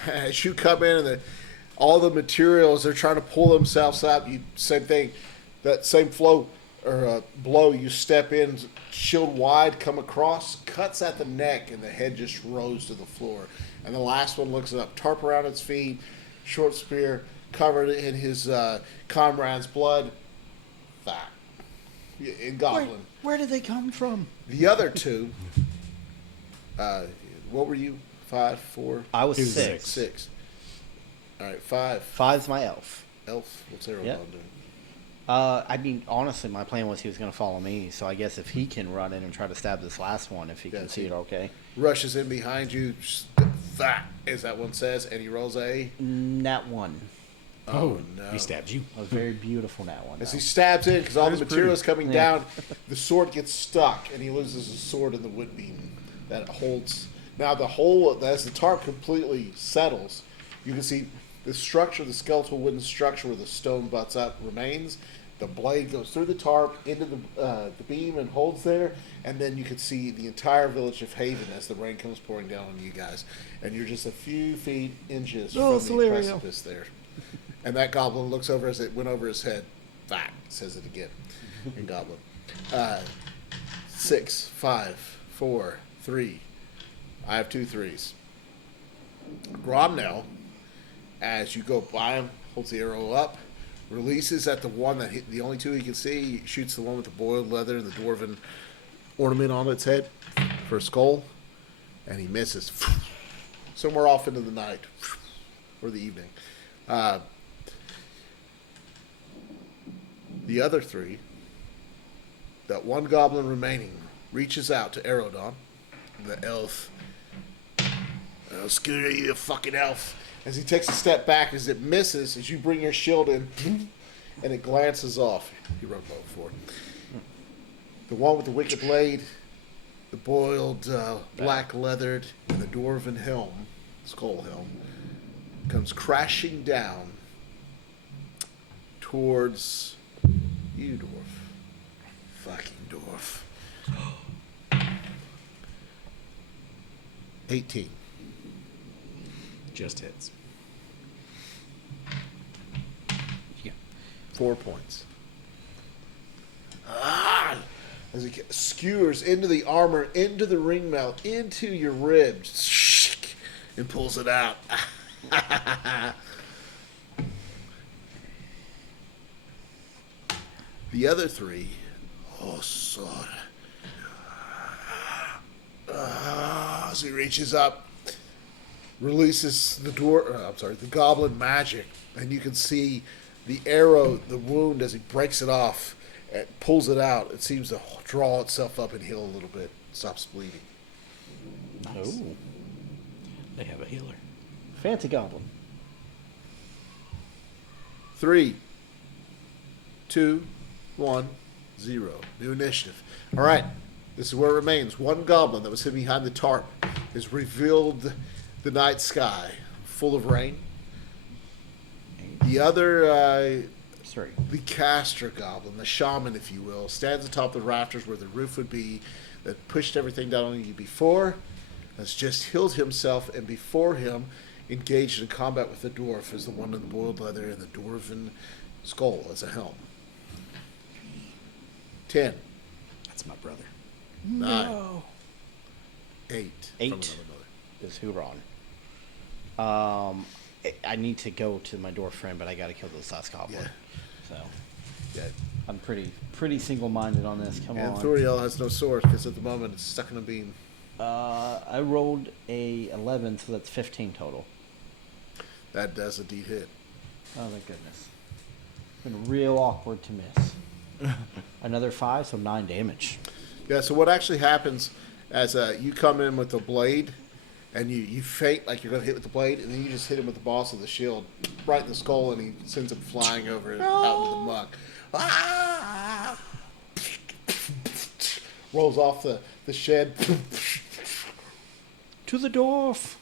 as you come in and all the materials, they're trying to pull themselves out. You same thing, that same flow or blow. You step in, shield wide, come across, cuts at the neck, and the head just rose to the floor. And the last one looks up, tarp around its feet, short spear covered in his comrade's blood. That in goblin. Where did they come from? The other two. What were you? 5, 4, I was He was 6. 6. All right, 5. 5's my elf. Elf. What's Aerodon Yep. doing? I mean, honestly, my plan was he was going to follow me, so I guess if he can run in and try to stab this last one, if he Yeah, can see see. it okay. Rushes in behind you. That, as that one says, and he rolls a. Nat 1. Oh, no. He stabbed you. A very beautiful Nat 1. As though. he stabs in, because all the That is material is pretty. coming Yeah. down, the sword gets stuck, and he loses his sword in the wood beam that holds. Now, the whole, as the tarp completely settles, you can see the structure, the skeletal wooden structure where the stone butts up remains. The blade goes through the tarp into the beam and holds there, and then you can see the entire village of Haven as the rain comes pouring down on you guys, and you're just a few feet, inches Oh, from the Celerio. precipice there. And that goblin looks over as it went over his head. Fuck, says it again in goblin. 6, 5, 4, 3. I have 2 3s. Gromnell, as you go by him, holds the arrow up, releases at the one that the only 2 he can see, shoots the one with the boiled leather and the dwarven ornament on its head for a skull, and he misses. Somewhere off into the night or the evening. The other 3, that one goblin remaining, reaches out to Aerodon, the elf. I'll screw you, fucking elf. As he takes a step back, as it misses, as you bring your shield in, and it glances off. You wrote low before. The one with the wicked blade, the boiled black leathered, and the dwarven helm, skull helm, comes crashing down towards you, dwarf. Fucking dwarf. 18. Just hits. Yeah. 4 points. As he skewers into the armor, into the ring mail, into your ribs, and pulls it out. The other 3, oh, sword. As he reaches up, releases the goblin magic, and you can see the arrow, the wound, as he breaks it off and pulls it out. It seems to draw itself up and heal a little bit, stops bleeding. Nice. Oh, They have a healer. fancy goblin. 3, 2, 1, 0. New initiative. All right. This is where it remains. One goblin that was hidden behind the tarp has revealed the night sky full of rain. The other, 3. the caster goblin, the shaman, if you will, stands atop the rafters where the roof would be, that pushed everything down on you before, has just healed himself, and before him, engaged in combat with the dwarf as the one in the boiled leather and the dwarven skull as a helm. 10, That's my brother. 9, 8. from 8 another mother. is Huron. I need to go to my dwarf friend, but I got to kill this last goblin. Yeah. So Yeah. I'm pretty single-minded on this. Come And on. Thuriel has no sword because at the moment it's stuck in a beam. I rolled a 11, so that's 15 total. That does indeed hit. Oh my goodness. Been real awkward to miss. Another 5, so 9 damage. Yeah, so what actually happens as you come in with the blade and you feint like you're going to hit with the blade, and then you just hit him with the boss of the shield right in the skull, and he sends him flying over out into the muck. Ah! Rolls off the shed. To the dwarf.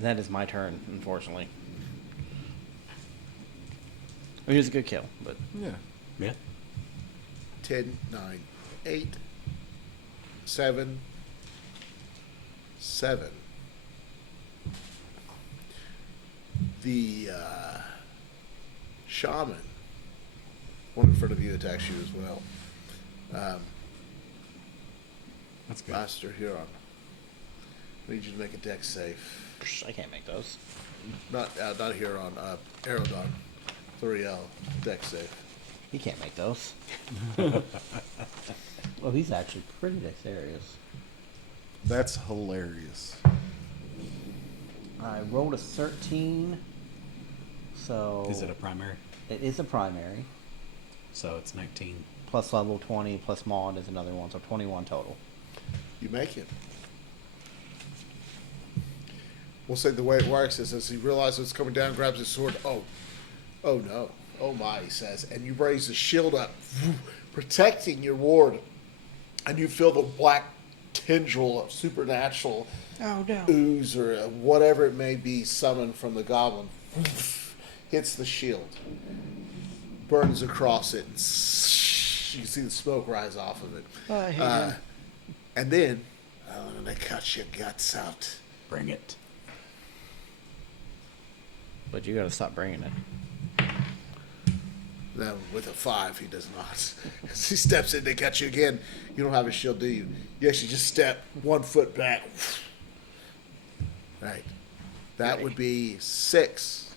That is my turn, unfortunately. It was a good kill, but Yeah. Yeah. 10, 9, 8, 7, 7. The shaman, one in front of you, attacks you as well. That's good. Master Huron, I need you to make a dex save. I can't make those. Not Huron, Aerodon. Thuriel, dex save. He can't make those. Well, he's actually pretty dexterous. That's hilarious. I rolled a 13, so Is it a primary? it is a primary. So it's 19. Plus level 20, plus mod is another one, so 21 total. You make it. We'll say the way it works is as he realizes it's coming down, grabs his sword. Oh no. Oh my, he says. And you raise the shield up, protecting your ward. And you feel the black tendril of supernatural ooze or whatever it may be summoned from the goblin. Hits the shield. Burns across it. And you can see the smoke rise off of it. I hate him. And then, I'm going to cut your guts out. Bring it. But you gotta stop bringing it. Now, with a 5, he does not. As he steps in to catch you again, you don't have a shield, do you? You actually just step 1 foot back. Right. That would be 6,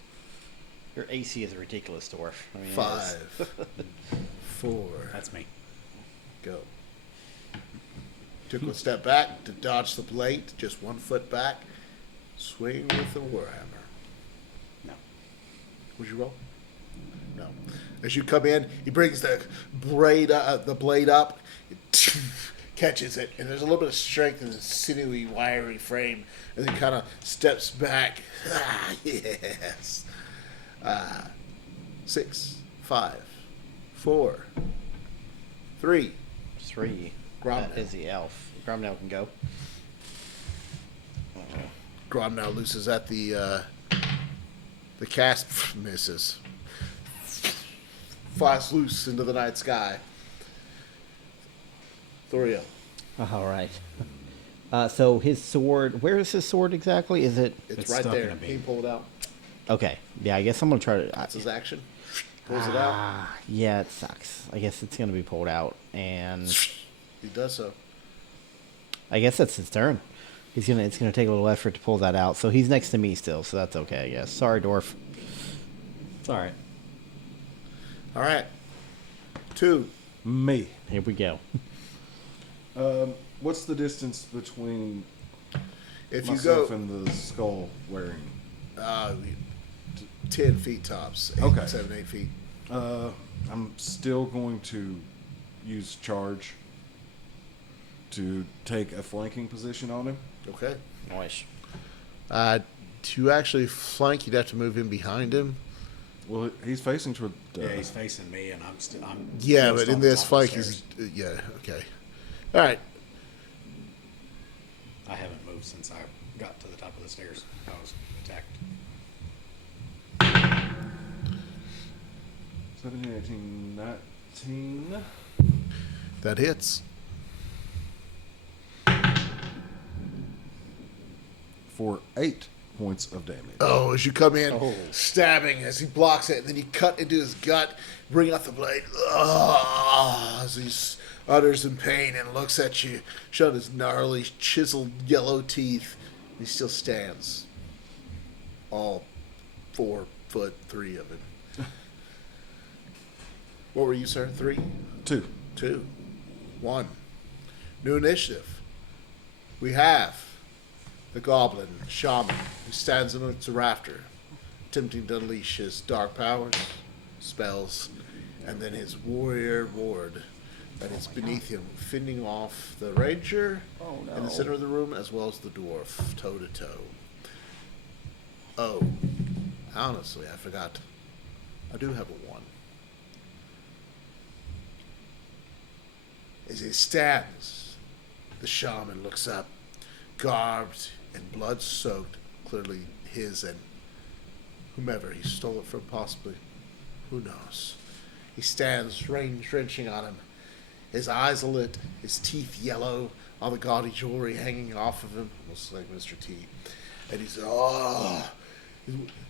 Your AC is a ridiculous dwarf. I mean, it is. 5, 4. That's me. Go. Took a step back to dodge the blade, just 1 foot back. Swing with the warhammer. No. Would you roll? No. As you come in, he brings the blade up, catches it, and there's a little bit of strength in the sinewy, wiry frame, and then kind of steps back. Ah, yes. 6, 5, 4, 3. 3. Gromnell. That is the elf. Gromnell can go. Grom now loses at the cast misses. Flies loose into the night sky. Thoria. All right. So his sword. Where is his sword exactly? Is it? It's It's right stuck there. in a Can you beam. pull it out? Okay. Yeah, I guess I'm gonna try to. That's his action. Pulls it out. Yeah, it sucks. I guess it's gonna be pulled out, and He does so. I guess that's his turn. It's gonna take a little effort to pull that out. So he's next to me still, so that's okay, I guess. Sorry, dwarf. It's all right. All right. 2. Me. Here we go. What's the distance between If you myself go and the skull wearing? 10 feet tops. 8, Okay. 7, 8 feet. I'm still going to use charge to take a flanking position on him. Okay. Nice. To actually flank, you'd have to move in behind him. Well, he's facing toward. Yeah, he's facing me, and I'm Yeah, just but in on the this top of flank, the he's. stairs. Yeah, okay. All right. I haven't moved since I got to the top of the stairs. I was attacked. 17, 18, 19. That hits. For 8 points of damage. Oh, as you come in, Oh. stabbing as he blocks it, and then you cut into his gut, bring out the blade. As he utters in pain and looks at you, showing his gnarly, chiseled yellow teeth. He still stands. All 4'3" of him. What were you, sir? 3? 2. 2. 1. New initiative. We have the goblin shaman who stands amongst the rafter, attempting to unleash his dark powers, spells, and then his warrior ward that is beneath him, fending off the ranger in the center of the room as well as the dwarf, toe to toe. Oh, honestly, I forgot. I do have a 1. As he stands, the shaman looks up, garbed and blood-soaked, clearly his and whomever he stole it from, possibly. Who knows? He stands, rain drenching on him, his eyes lit, his teeth yellow, all the gaudy jewelry hanging off of him, almost like Mr. T. And he's,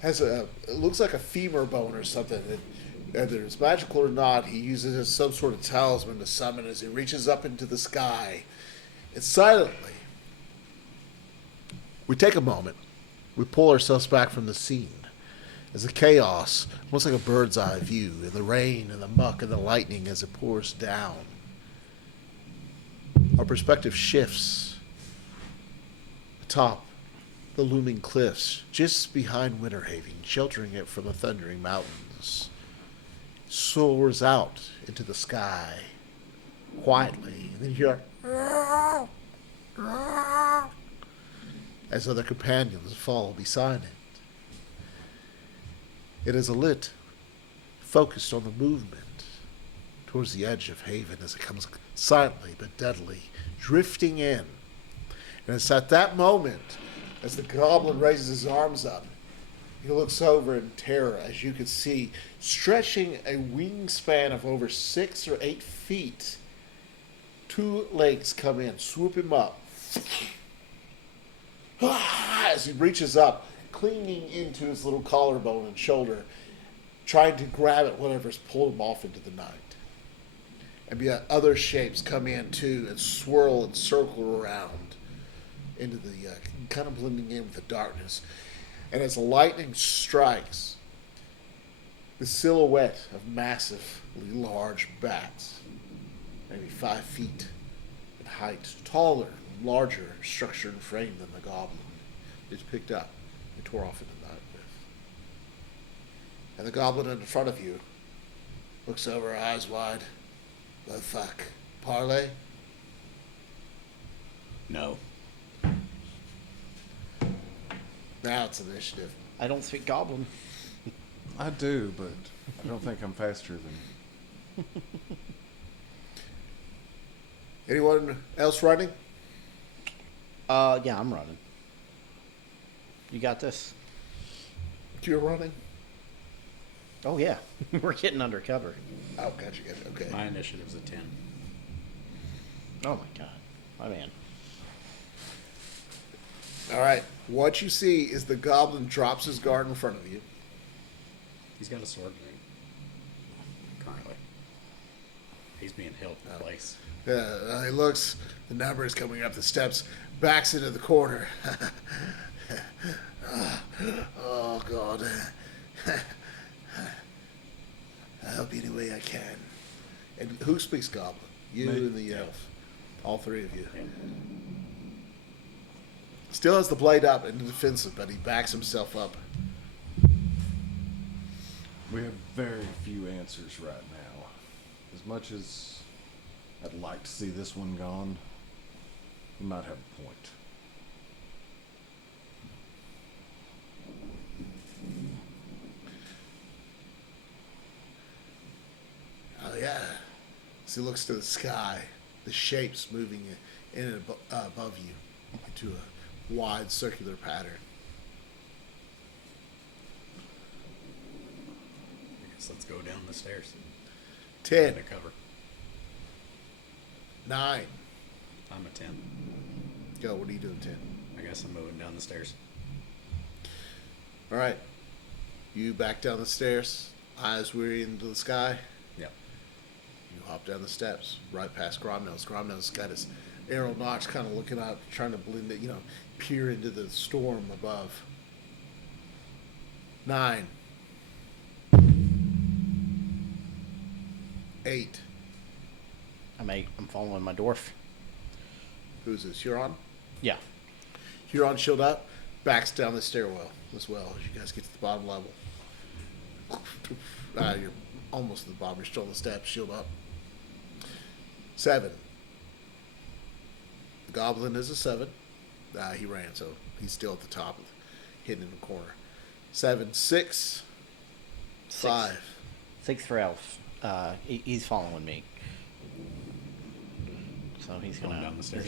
it looks like a femur bone or something. Whether it's magical or not, he uses it as some sort of talisman to summon as he reaches up into the sky. And silently, we take a moment. We pull ourselves back from the scene. As the chaos, almost like a bird's eye view, and the rain and the muck and the lightning as it pours down. Our perspective shifts. Atop the looming cliffs, just behind Winterhaven, sheltering it from the thundering mountains, soars out into the sky quietly, and then you hear as other companions follow beside it. It is lit, focused on the movement towards the edge of Haven as it comes silently but deadly, drifting in. And it's at that moment, as the goblin raises his arms up, he looks over in terror as you can see, stretching a wingspan of over 6 or 8 feet. 2 legs come in, swoop him up. As he reaches up, clinging into his little collarbone and shoulder, trying to grab at whatever's pulled him off into the night. And yet other shapes come in too and swirl and circle around into the kind of blending in with the darkness. And as the lightning strikes, the silhouette of massively large bats, maybe 5 feet in height, taller, larger structure and frame than the goblin, is picked up and tore off into the night with. And the goblin in front of you looks over, eyes wide. The fuck? Parley? No. Now it's initiative. I don't speak goblin. I do, but I don't think I'm faster than. Anyone else running? Yeah, I'm running. You got this? You're running? Oh yeah, we're getting undercover. Oh, gotcha. Okay. My initiative's a 10. Oh my god. My man. All right. What you see is the goblin drops his guard in front of you. He's got a sword in him. Currently. He's being held in place. He looks. The number is coming up the steps. Backs into the corner. Oh, God. I'll help you any way I can. And who speaks goblin? You Me. and the elf. All three of you. Yeah. Still has the blade up in the defensive, but he backs himself up. We have very few answers right now. As much as I'd like to see this one gone, you might have a point. Oh, yeah. As he looks to the sky, the shapes moving in and above you into a wide circular pattern. I guess let's go down the stairs. 10, To cover. 9. I'm a 10. Go, what are you doing, 10? I guess I'm moving down the stairs. All right. You back down the stairs, eyes weary into the sky. Yep. You hop down the steps, right past Gromnell's. Gromnell's got his arrow notch kind of looking up, trying to blend it, peer into the storm above. 9. 8. I'm following my dwarf. Who's this? Huron? Yeah. Huron shield up, backs down the stairwell as well as you guys get to the bottom level. You're almost at the bottom. You're still on the steps. Shield up. 7. The goblin is a 7. He ran, so he's still at the top, hidden in the corner. 7. 6. 5. 6 for elf. He's following me. So he's Going gonna down the stairs?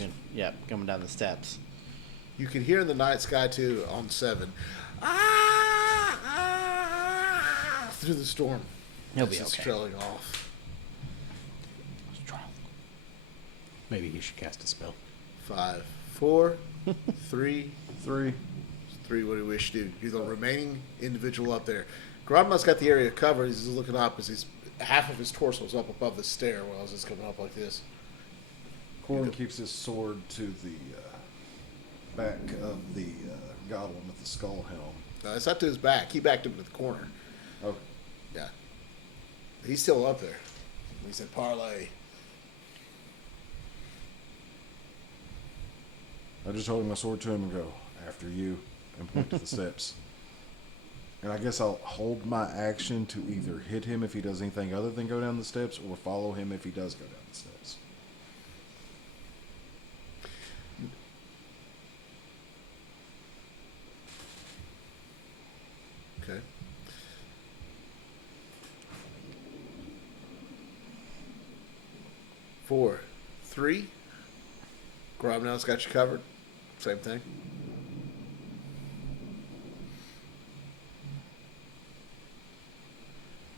coming down the steps. You can hear in the night sky too on 7. Through the storm. He'll As be it's okay. trailing off. Maybe he should cast a spell. 5, 4, 3. 3. 3, what do you wish to do? You're the remaining individual up there. Grandma's got the area covered. He's looking up as he's half of his torso is up above the stairwell as it's coming up like this. Corn keeps his sword to the back of the goblin with the skull helm. No, it's not to his back. He backed him to the corner. Okay. Yeah. He's still up there. He said, parlay. I just hold my sword to him and go, after you, and point to the steps. And I guess I'll hold my action to either hit him if he does anything other than go down the steps, or follow him if he does go down the steps. Okay. Four, 3. Grobnell's got you covered. Same thing.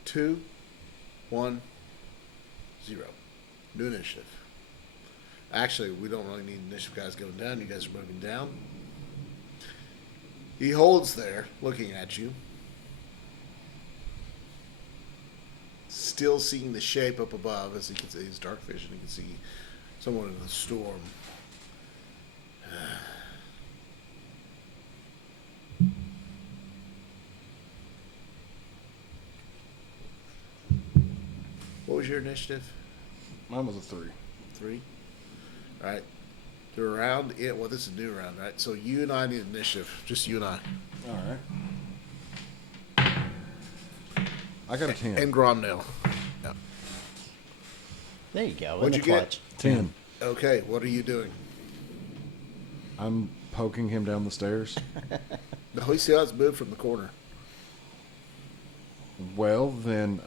Two, 1, 0. New initiative. Actually, we don't really need initiative guys going down. You guys are moving down. He holds there, looking at you. Still seeing the shape up above, as he can see his dark vision. He can see someone in the storm. What was your initiative? Mine was a 3. 3. All right. The round. Yeah. Well, this is a new round, right? So you and I need initiative. Just you and I. All right. I got a 10. And Gromnell. Yeah. There you go. What'd in you the get? clutch. 10. Okay. What are you doing? I'm poking him down the stairs. No, he still has moved from the corner. Well, then,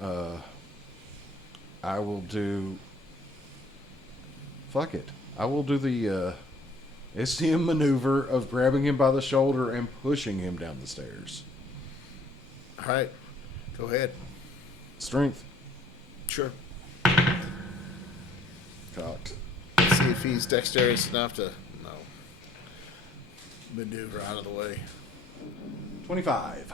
I will do. Fuck it. I will do the STM maneuver of grabbing him by the shoulder and pushing him down the stairs. All right. Go ahead. Strength. Sure. Cocked. Let's see if he's dexterous enough to maneuver out of the way. 25.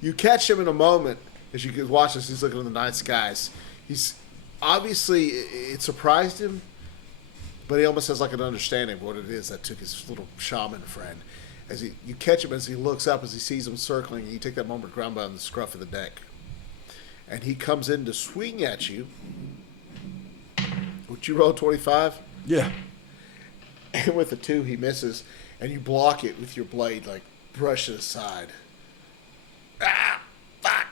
You catch him in a moment as you watch this. He's looking in the night skies. He's obviously, it surprised him, but he almost has like an understanding of what it is that took his little shaman friend. As you catch him as he looks up, as he sees him circling, and you take that moment to ground by the scruff of the neck. And he comes in to swing at you. Would you roll 25? Yeah. And with a 2, he misses, and you block it with your blade, like brush it aside. Ah, fuck!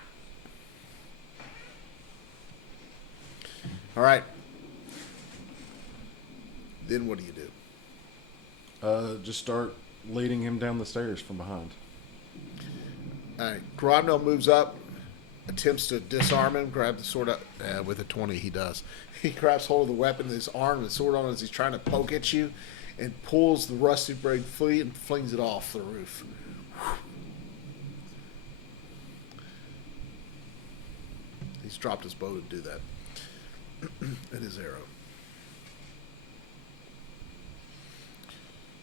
All right. Then what do you do? Just start leading him down the stairs from behind. All right. Gromnell moves up, attempts to disarm him, grab the sword up. With a 20, he does. He grabs hold of the weapon in his arm and the sword on as he's trying to poke at you, and pulls the rusty blade free and flings it off the roof. He's dropped his bow to do that. And his arrow.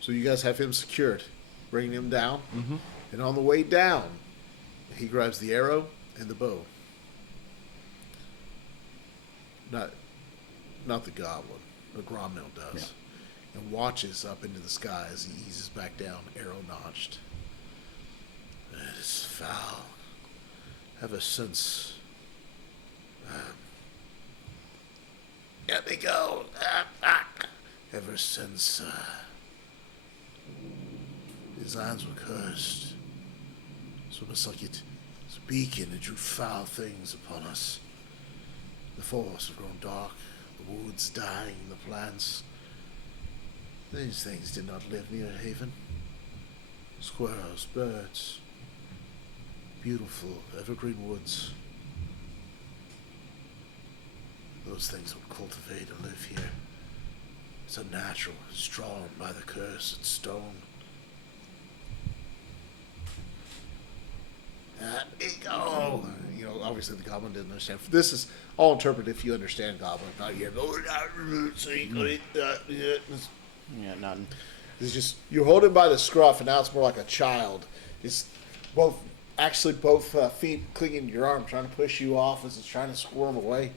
So you guys have him secured, bringing him down. Mm-hmm. And on the way down, he grabs the arrow and the bow. Not the goblin, but Gromnell does. Yeah. And watches up into the sky as he eases back down, arrow notched. It is foul. Ever since... Let me go. Ever since his eyes were cursed. It's almost like it was a beacon that drew foul things upon us. The forests have grown dark, the woods dying, the plants. These things did not live near Haven. Squirrels, birds, beautiful evergreen woods. Those things would cultivate and live here. It's unnatural, it's drawn by the curse, it's stone. Let me go. You know, obviously the goblin didn't understand. This is all interpreted if you understand goblin, not yet. So you could Yeah, nothing. It's just, you hold him by the scruff, and now it's more like a child. It's both feet clinging to your arm, trying to push you off as it's trying to squirm away.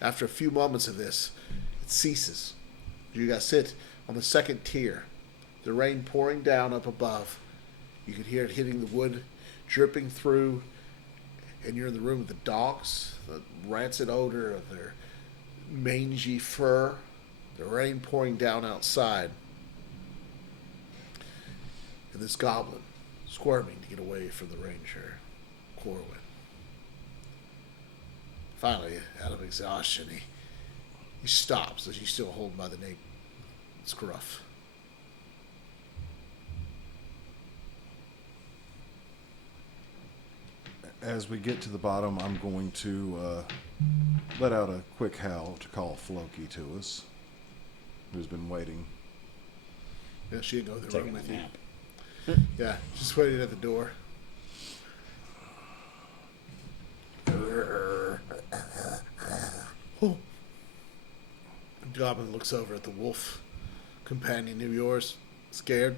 After a few moments of this, it ceases. You guys sit on the second tier. The rain pouring down up above. You can hear it hitting the wood, dripping through, and you're in the room with the dogs, the rancid odor of their mangy fur, the rain pouring down outside, and this goblin squirming to get away from the ranger, Corwin. Finally, out of exhaustion, he stops as you still hold him by the neck. Scruff. As we get to the bottom, I'm going to let out a quick howl to call Floki to us, who's been waiting. Yeah, she didn't go to the room with you. Nap. Yeah, just waiting at the door. Oh. Goblin looks over at the wolf companion of yours, scared.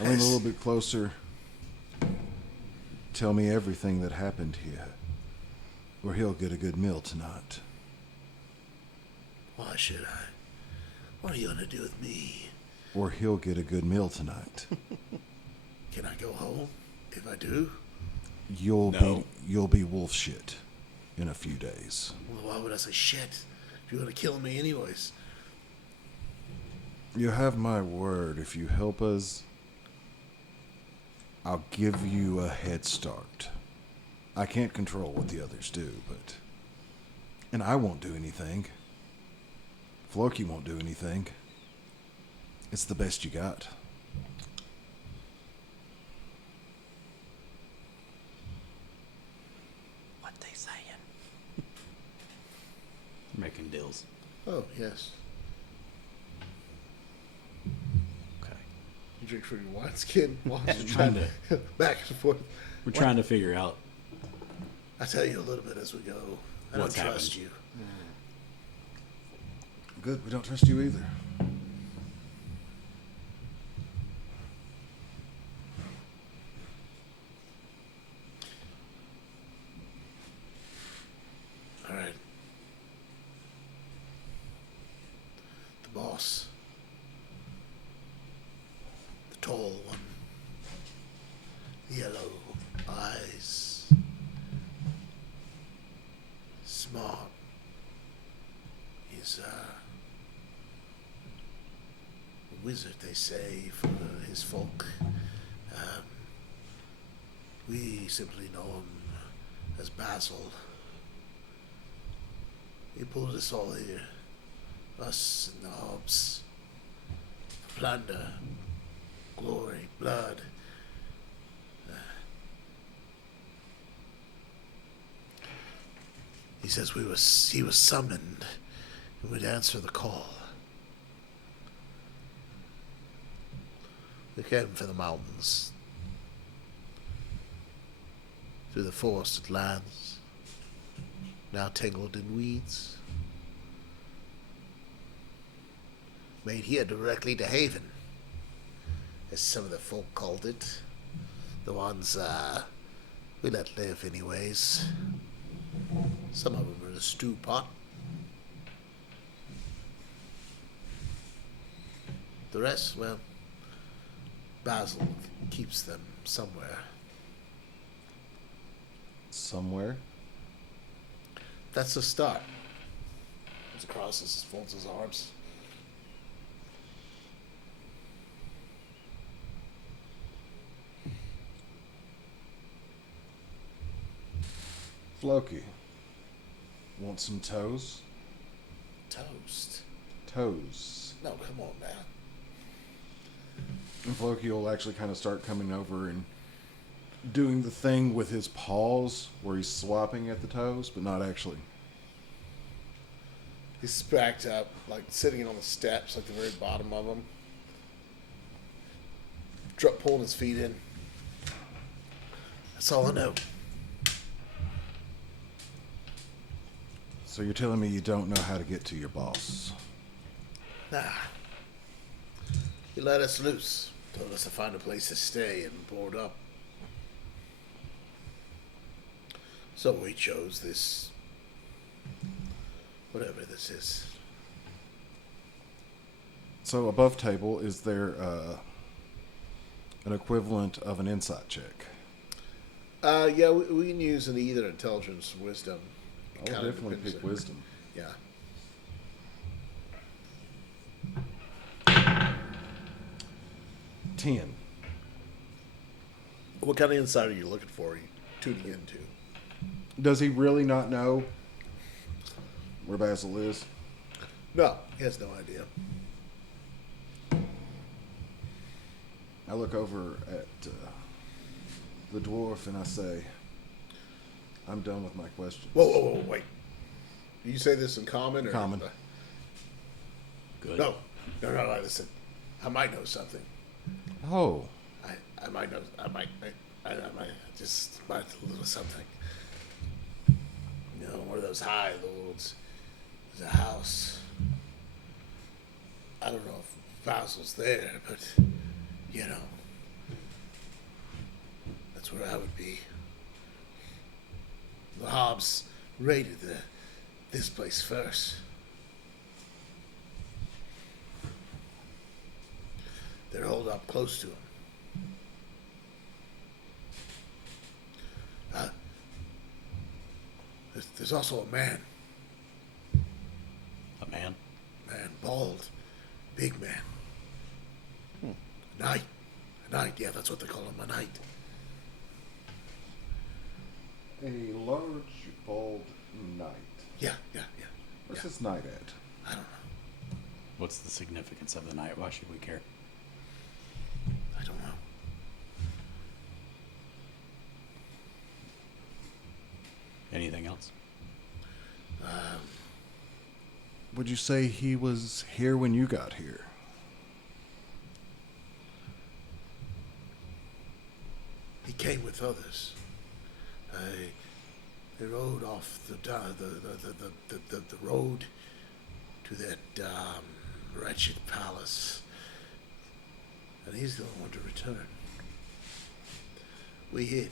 I lean a little bit closer. Tell me everything that happened here, or he'll get a good meal tonight. Why should I? What are you going to do with me? Or he'll get a good meal tonight. Can I go home if I do? No. You'll be wolf shit in a few days. Well, why would I say shit? If you're going to kill me anyways. You have my word. If you help us, I'll give you a head start. I can't control what the others do, but... And I won't do anything. Floki won't do anything. It's the best you got. What they saying? Making deals. Oh, yes. Okay. You drink from your wineskin. Trying to, Back and forth. we're trying to figure out I'll tell you a little bit as we go. I What's don't trust happened? you. good. We don't trust you either. All right. The boss. The tall one. The yellow eyes. Smart. He's a wizard, they say, for his folk. We simply know him as Basil. He pulled us all here. Us and the Hobbs. For plunder, glory, blood. He says he was summoned and would answer the call. We came from the mountains, through the forested lands, now tangled in weeds. Made here directly to Haven, as some of the folk called it. The ones we let live anyways. Some of them are in a stew pot. The rest, well, Basil keeps them somewhere. Somewhere? That's the start. He crosses, folds his arms. Floki. Want some toes? Toast. Toes. No, come on now. And Floki will actually kind of start coming over and doing the thing with his paws where he's swapping at the toes, but not actually. He's spracked up, like sitting on the steps, like the very bottom of them. Pulling his feet in. That's all I know. So you're telling me you don't know how to get to your boss? Nah. He let us loose. Told us to find a place to stay and board up. So we chose this. Whatever this is. So above table, is there an equivalent of an insight check? Yeah, we can use an either intelligence or wisdom. I'll Kinda definitely depends pick on- wisdom. Yeah. 10. What kind of insight are you looking for? Are you tuning into? Does he really not know where Basil is? No, he has no idea. I look over at the dwarf and I say, I'm done with my questions. Whoa, wait. Do you say this in common or Common. Good. No, listen. I might know something. Oh, I might know. I might just might a little something. You know, one of those high lords. There's a house. I don't know if Basil's there, but you know, that's where I would be. The Hobbs raided this place first. They're holed up close to him. There's also a man. A man? Man, bald, big man. Knight. A knight, yeah, that's what they call him, a knight. a large, bald knight. Yeah. Where's Yeah. this knight at? I don't know. What's the significance of the night? Why should we care? I don't know. Anything else? Would you say he was here when you got here? He came with others. They rode off the road to that wretched palace, and he's the one to return. We hid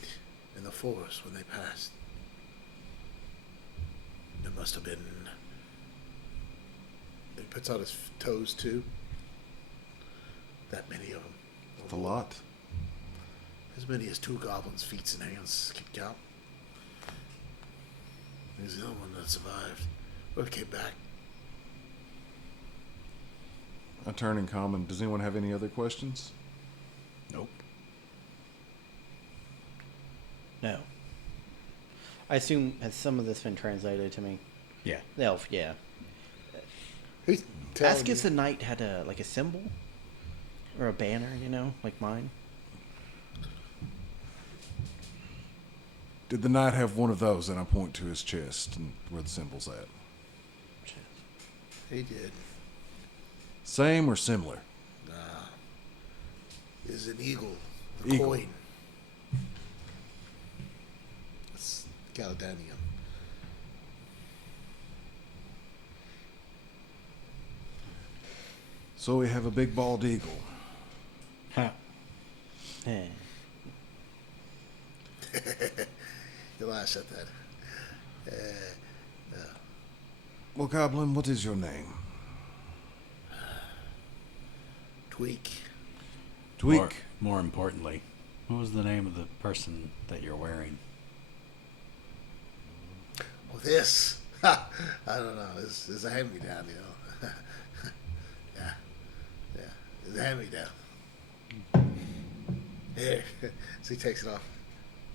in the forest when they passed. There must have been. He puts out his toes too. That many of them. That's a lot. As many as 2 goblins' feet and hands kicked out. He's the only one that survived. Or came back. I turn in common. Does anyone have any other questions? Nope. No. I assume, has some of this been translated to me? Yeah. The elf, yeah. He's telling Ask you. if the knight had a symbol or a banner, like mine. Did the knight have one of those? And I point to his chest and where the symbol's at. He did. Same or similar? Is an eagle. The Eagle. coin. It's Caledonian. So we have a big bald eagle. Huh. Eh. You laugh at that. Well, Goblin, what is your name? Tweak. Tweak. More importantly, what was the name of the person that you're wearing? Well, this. I don't know. It's a hand-me-down, yeah. It's a hand-me-down. Here. So he takes it off.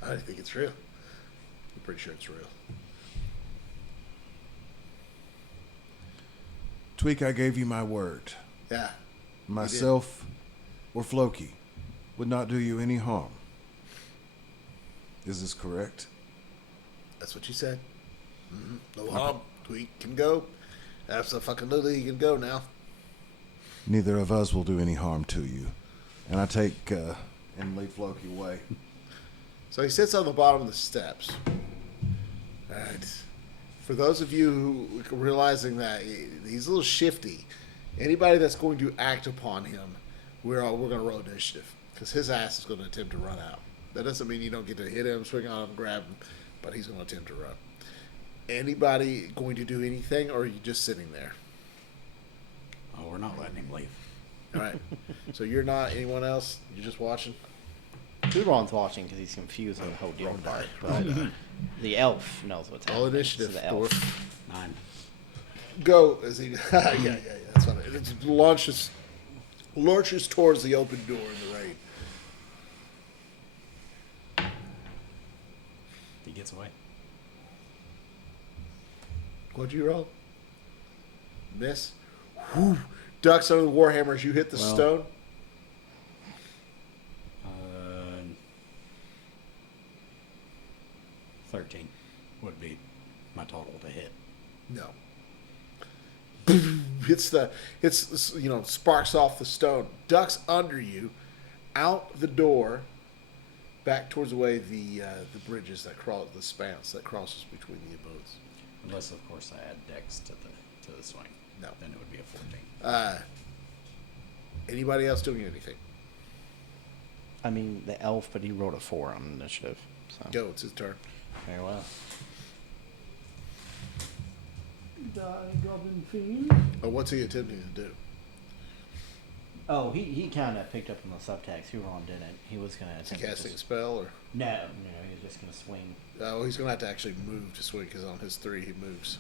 I don't think it's real. I'm pretty sure it's real. Tweak, I gave you my word. Yeah. Myself or Floki would not do you any harm. Is this correct? That's what you said. No harm. Tweak can go. Absolutely, he can go now. Neither of us will do any harm to you. And I take and lead Floki away. So he sits on the bottom of the steps. And for those of you who are realizing that he's a little shifty, anybody that's going to act upon him, we're going to roll initiative because his ass is going to attempt to run out. That doesn't mean you don't get to hit him, swing on him, grab him, but he's going to attempt to run. Anybody going to do anything, or are you just sitting there? Oh, we're not letting him leave. All right. So you're not anyone else. You're just watching. Udron's watching because he's confused on the whole deal part. But the elf knows what's happening. All initiative. So the elf. Dwarf. 9. Go as he. Yeah. That's fine. It launches towards the open door in the rain. He gets away. What'd you roll? Miss. Whew. Ducks under the warhammer as you hit the Well, stone. 13 would be my total to hit. No. Sparks off the stone. Ducks under you, out the door, back towards the way the bridges that cross the spans that crosses between the abodes. Unless, of course, I add dex to the swing. No. Then it would be a 14. Anybody else doing anything? I mean, the elf, but he rolled a 4 on initiative. So. Go. It's his turn. Very well. Die, goblin fiend. Oh, what's he attempting to do? Oh, he kind of picked up on the subtext. Udron didn't. He was going to Is he attempt casting a to spell or? No, he was just going to swing. Oh, he's going to have to actually move to swing because on his 3 he moves.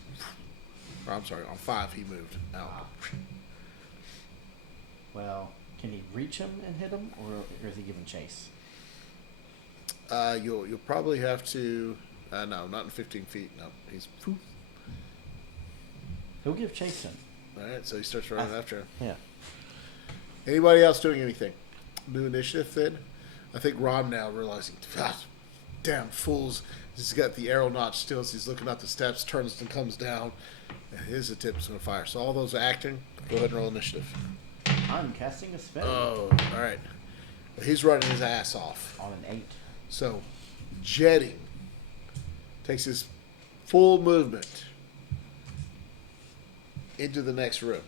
Or I'm sorry, on 5 he moved out. Well, can he reach him and hit him, or is he giving chase? You'll probably have to. No, not in 15 feet. No, he's. He'll give chase then. All right, so he starts running after him. Yeah. Anybody else doing anything? New initiative then? I think Ron now realizing, damn fools. He's got the arrow notch still, so he's looking up the steps, turns and comes down. And his attempt is going to fire. So all those acting, go ahead and roll initiative. I'm casting a spell Oh, all right. He's running his ass off. on an 8. So, jetting takes his full movement into the next room,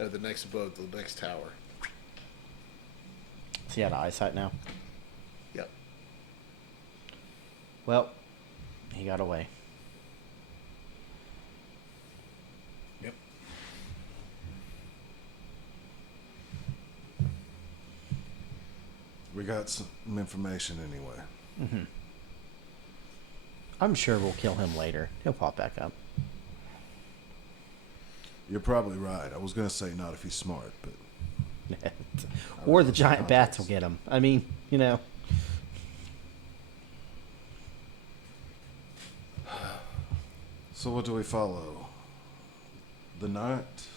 or the next abode, the next tower. Is he out of eyesight now? Yep. Well, he got away. Yep. We got some information anyway. Mm-hmm. I'm sure we'll kill him later. He'll pop back up. You're probably right. I was going to say not if he's smart, but... Or the giant bats will get him. I mean, you know. So what do we follow? The knight?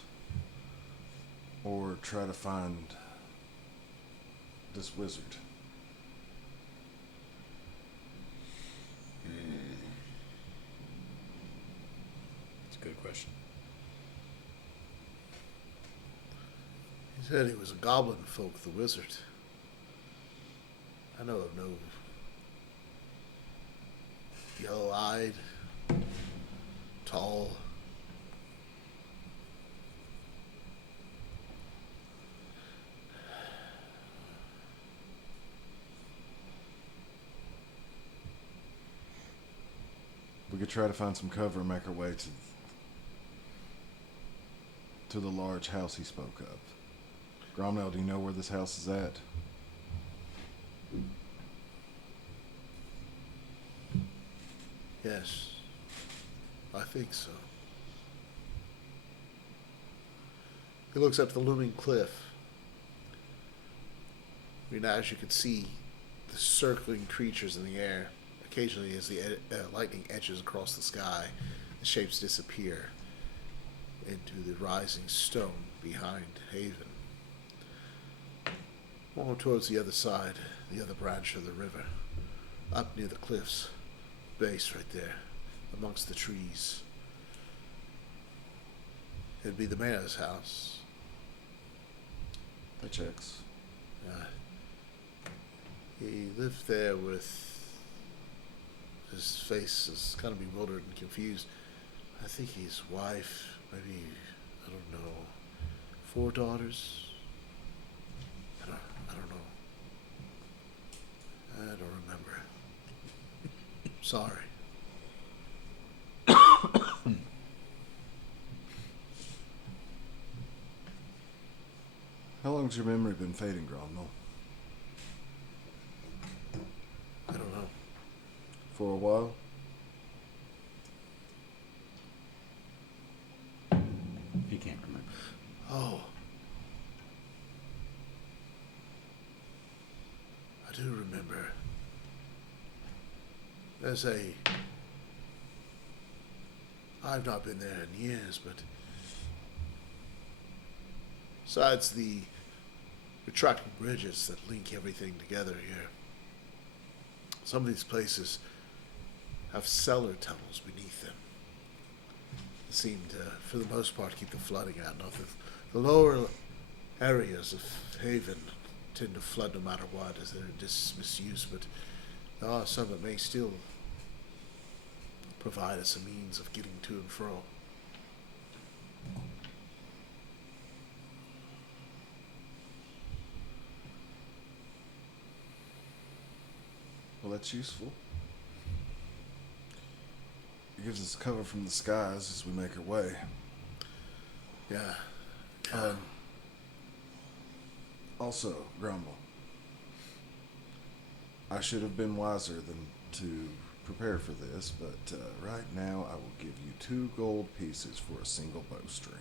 Or try to find this wizard? It's a good question. He said he was a goblin folk, the wizard. I know of no yellow-eyed, tall. We could try to find some cover and make our way to the large house he spoke of. Gromnell, do you know where this house is at? Yes, I think so. He looks up the looming cliff. I mean, as you can see, the circling creatures in the air. Occasionally, as the lightning edges across the sky, the shapes disappear into the rising stone behind Haven. More towards the other side, the other branch of the river, up near the cliffs, base right there, amongst the trees. It'd be the mayor's house. That checks. He lived there with his face is kind of bewildered and confused. I think his wife, maybe, I don't know, 4 daughters. I don't know. I don't remember. Sorry. How long's your memory been fading, Gromnell? I don't know. For a while? He can't remember. Oh. I do remember. I've not been there in years, but besides the retracting bridges that link everything together here, some of these places have cellar tunnels beneath them. They seem to, for the most part, keep the flooding out. Now, the lower areas of Haven tend to flood no matter what, as they're misuse, but there are some that may still provide us a means of getting to and fro. Well, that's useful. It gives us cover from the skies as we make our way. Yeah. Also, Grumble, I should have been wiser than to prepare for this, but right now I will give you 2 gold pieces for a single bowstring.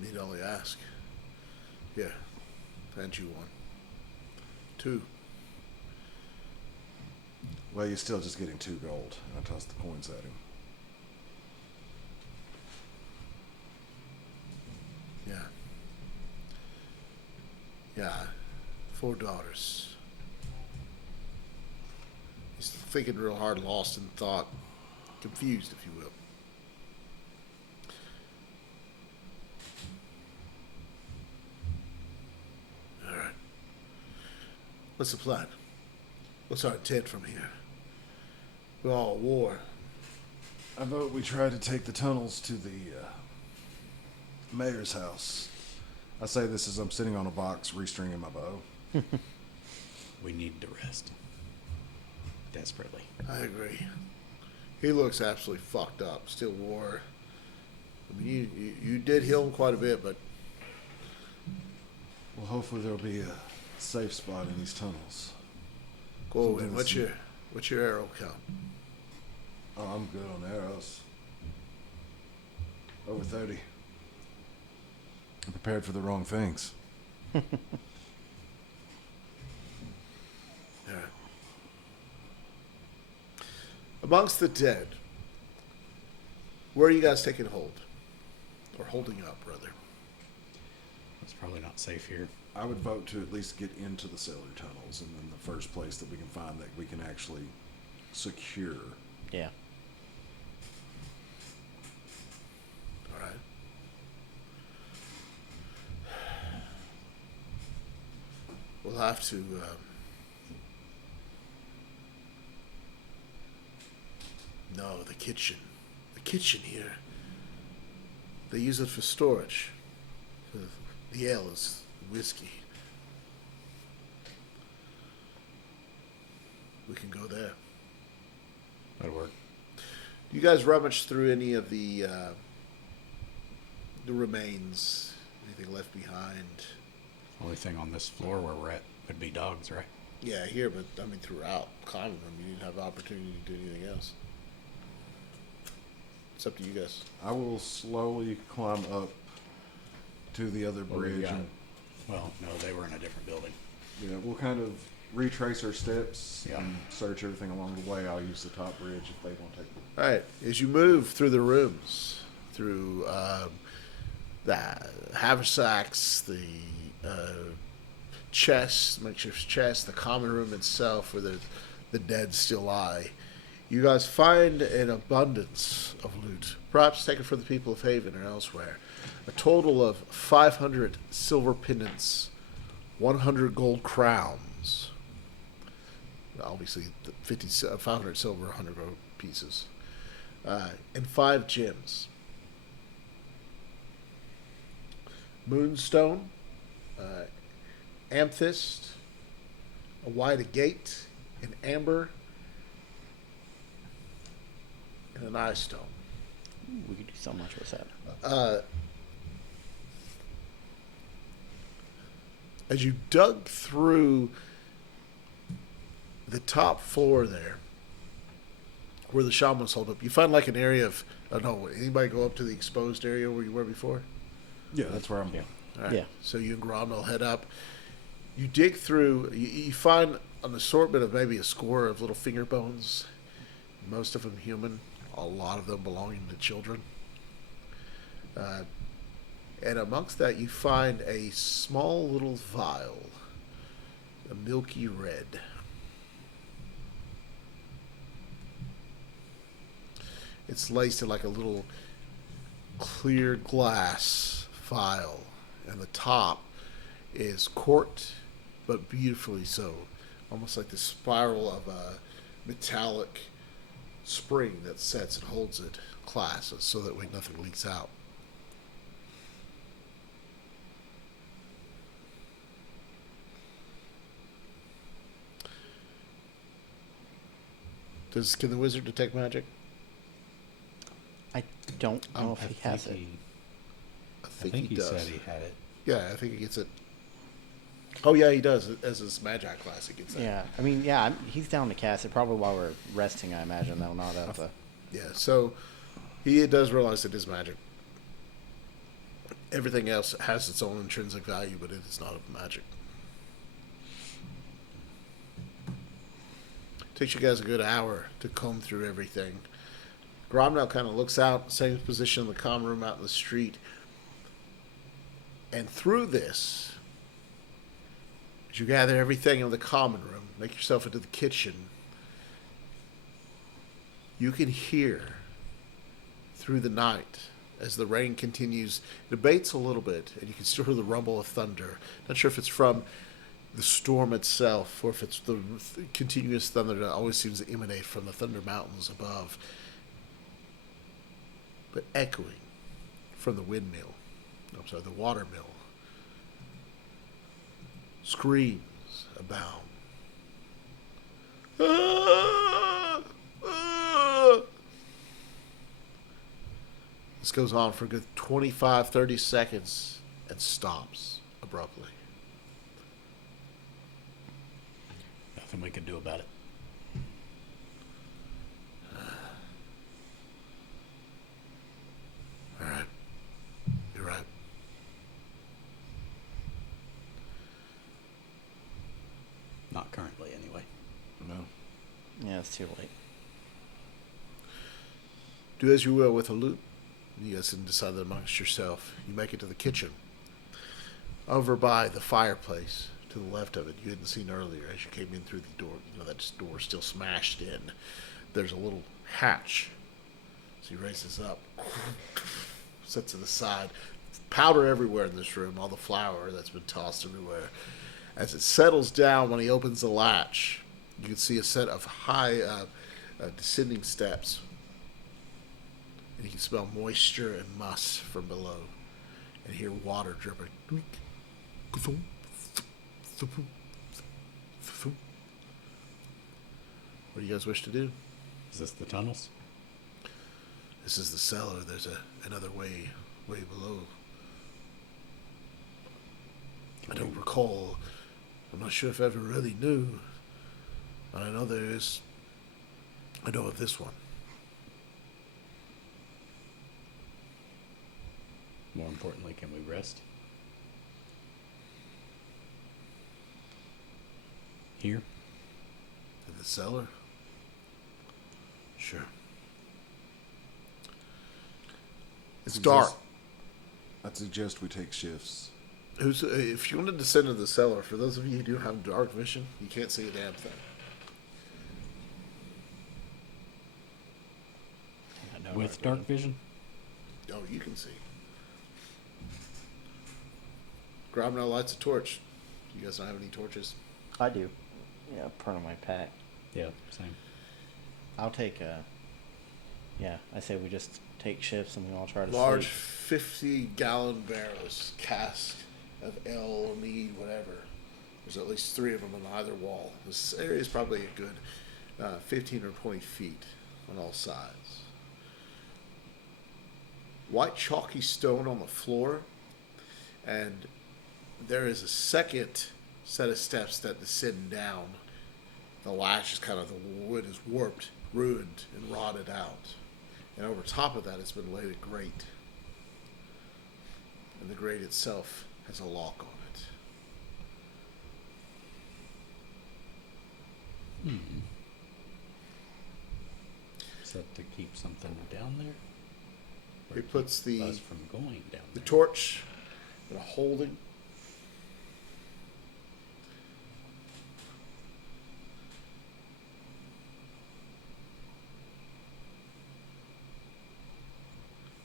Need only ask. Here, hand you 1. 2. Well, you're still just getting 2 gold. I tossed the coins at him. Yeah. Yeah. 4 daughters. He's thinking real hard, lost in thought. Confused, if you will. Alright. What's the plan? What's our intent from here? We're all at war. I vote we try to take the tunnels to the mayor's house. I say this as I'm sitting on a box restringing my bow. We need to rest. Desperately. I agree. He looks absolutely fucked up. Still wore. I mean, you did heal him quite a bit, but Well, hopefully there'll be a safe spot in these tunnels. go Something in. that's- What's your arrow count? Oh, I'm good on arrows. Over 30. I'm prepared for the wrong things. All right. Amongst the dead, where are you guys taking hold? Or holding up, rather? It's probably not safe here. I would vote to at least get into the cellar tunnels, and then the first place that we can find that we can actually secure. Yeah. All right. We'll have to. No, the kitchen. The kitchen here. They use it for storage. The ale is whiskey. We can go there. That'll work. You guys rummage through any of the remains? Anything left behind? Only thing on this floor where we're at would be dogs, right? Yeah, here, but I mean throughout common room, you didn't have the opportunity to do anything else. It's up to you guys. I will slowly climb up to the other What we bridge. got? And, Well, no, they were in a different building. yeah, we'll kind of retrace our steps Yeah. and search everything along the way. I'll use the top bridge if they won't take me. All right, as you move through the rooms, through the haversacks, the chest, makeshift chest, the common room itself, where the dead still lie, you guys find an abundance of loot, perhaps taken from the people of Haven or elsewhere. A total of 500 silver pendants, 100 gold crowns, obviously 500 silver, 100 gold pieces, and 5 gems. Moonstone, amethyst, a white agate, an amber, and an eye stone. Ooh, we could do so much with that. As you dug through the top floor there, where the shamans hold up, you find like an area of, I don't know, anybody go up to the exposed area where you were before? Yeah, that's where I'm. Yeah. All right. Yeah. So you and Gromwell head up. You dig through. You find an assortment of maybe a score of little finger bones. Most of them human. A lot of them belonging to children. And amongst that, you find a small little vial, a milky red. It's laced in like a little clear glass vial, and the top is corked, but beautifully so, almost like the spiral of a metallic spring that sets and holds it class, so that way nothing leaks out. Can the wizard detect magic? I don't know if he has it. I I think, think he he does. said he had it. Yeah, I think he gets it. Oh yeah, he does. As his Magi class, he gets that. Yeah, I mean, yeah, he's down to cast it probably while we're resting. I imagine though, not at the. Yeah, so he does realize it is magic. Everything else has its own intrinsic value, but it is not of magic. Takes you guys a good hour to comb through everything. Gromnell kind of looks out, same position in the common room out in the street. And through this, as you gather everything in the common room, make yourself into the kitchen, you can hear through the night as the rain continues. It abates a little bit, and you can still hear the rumble of thunder. Not sure if it's from the storm itself or if it's the continuous thunder that always seems to emanate from the Thunder Mountains above. but echoing from the windmill. I'm sorry, the watermill. Screams abound. Ah! Ah! This goes on for a good 25, 30 seconds and stops abruptly. Nothing we can do about it. All right. You're right. Not currently, anyway. No. Yeah, it's too late. Do as you will with the loot. You guys can decide that amongst yourself. You make it to the kitchen. Over by the fireplace, to the left of it, you hadn't seen earlier as you came in through the door. You know, that door still smashed in. There's a little hatch. So he raises up, sets it aside. Powder everywhere in this room, all the flour that's been tossed everywhere. As it settles down, when he opens the latch, you can see a set of high descending steps. And you can smell moisture and musk from below. And hear water dripping. What do you guys wish to do? Is this the tunnels? This is the cellar. There's another way below. I don't recall. I'm not sure if I ever really knew. But I know there is. I know of this one. More importantly, can we rest? Here? In the cellar? Sure. It's dark. I'd suggest we take shifts. If you want to descend into the cellar, for those of you who do have dark vision, you can't see a damn thing. With dark vision? Oh, you can see. Grobno lights a torch. You guys don't have any torches? I do. Yeah, part of my pack. Yeah, same. I'll take yeah, I say we just take shifts and we all try to Large sleep. 50-gallon barrels, cask of ale or mead, whatever. There's at least 3 of them on either wall. This area is probably a good 15 or 20 feet on all sides. White chalky stone on the floor, and there is a second set of steps that descend down. The latch is kind of, the wood is warped, ruined, and rotted out. And over top of that has been laid a grate. And the grate itself has a lock on it. Is that to keep something down there? Or He puts keep the us from going down the there? torch in a holding.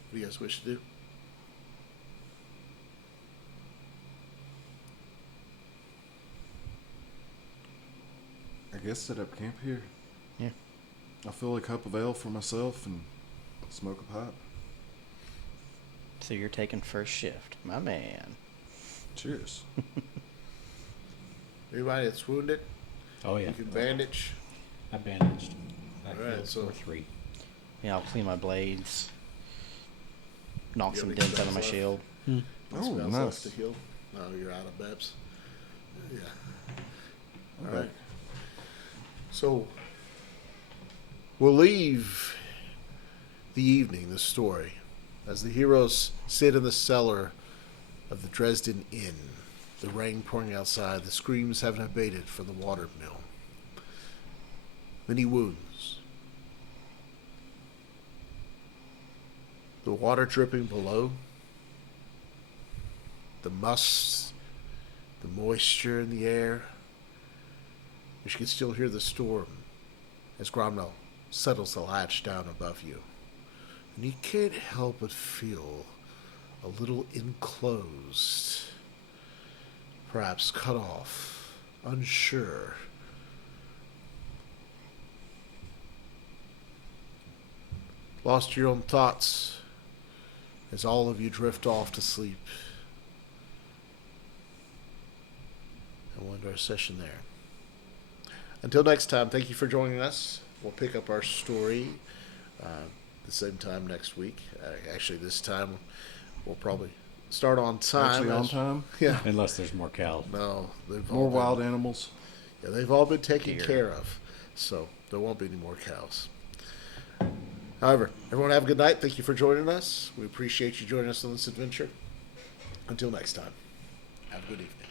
What do you guys wish to do? I guess set up camp here. Yeah. I'll fill a cup of ale for myself and smoke a pipe. So you're taking first shift, my man. Cheers. Anybody that's wounded, Oh, yeah. you can bandage. I bandaged. I Alright, healed so- for 3. Yeah, I'll clean my blades. Knock You some have any dents out of my spells shield. What Oh, spells nice. left to heal? No, you're out of Beps. Yeah. All Okay. right. So we'll leave the evening, the story, as the heroes sit in the cellar of the Dresden Inn. The rain pouring outside, the screams haven't abated from the water mill. Many wounds. The water dripping below. The musk, the moisture in the air. You can still hear the storm as Gromno settles the latch down above you. And you can't help but feel a little enclosed, perhaps cut off, unsure. Lost your own thoughts as all of you drift off to sleep. And we'll end our session there. Until next time, thank you for joining us. We'll pick up our story the same time next week. Actually, this time we'll probably start on time. Actually, on time. Yeah. Unless there's more cows. No, they've More all been, wild animals. Yeah, they've all been taken Deer. care of, so there won't be any more cows. However, everyone have a good night. Thank you for joining us. We appreciate you joining us on this adventure. Until next time, have a good evening.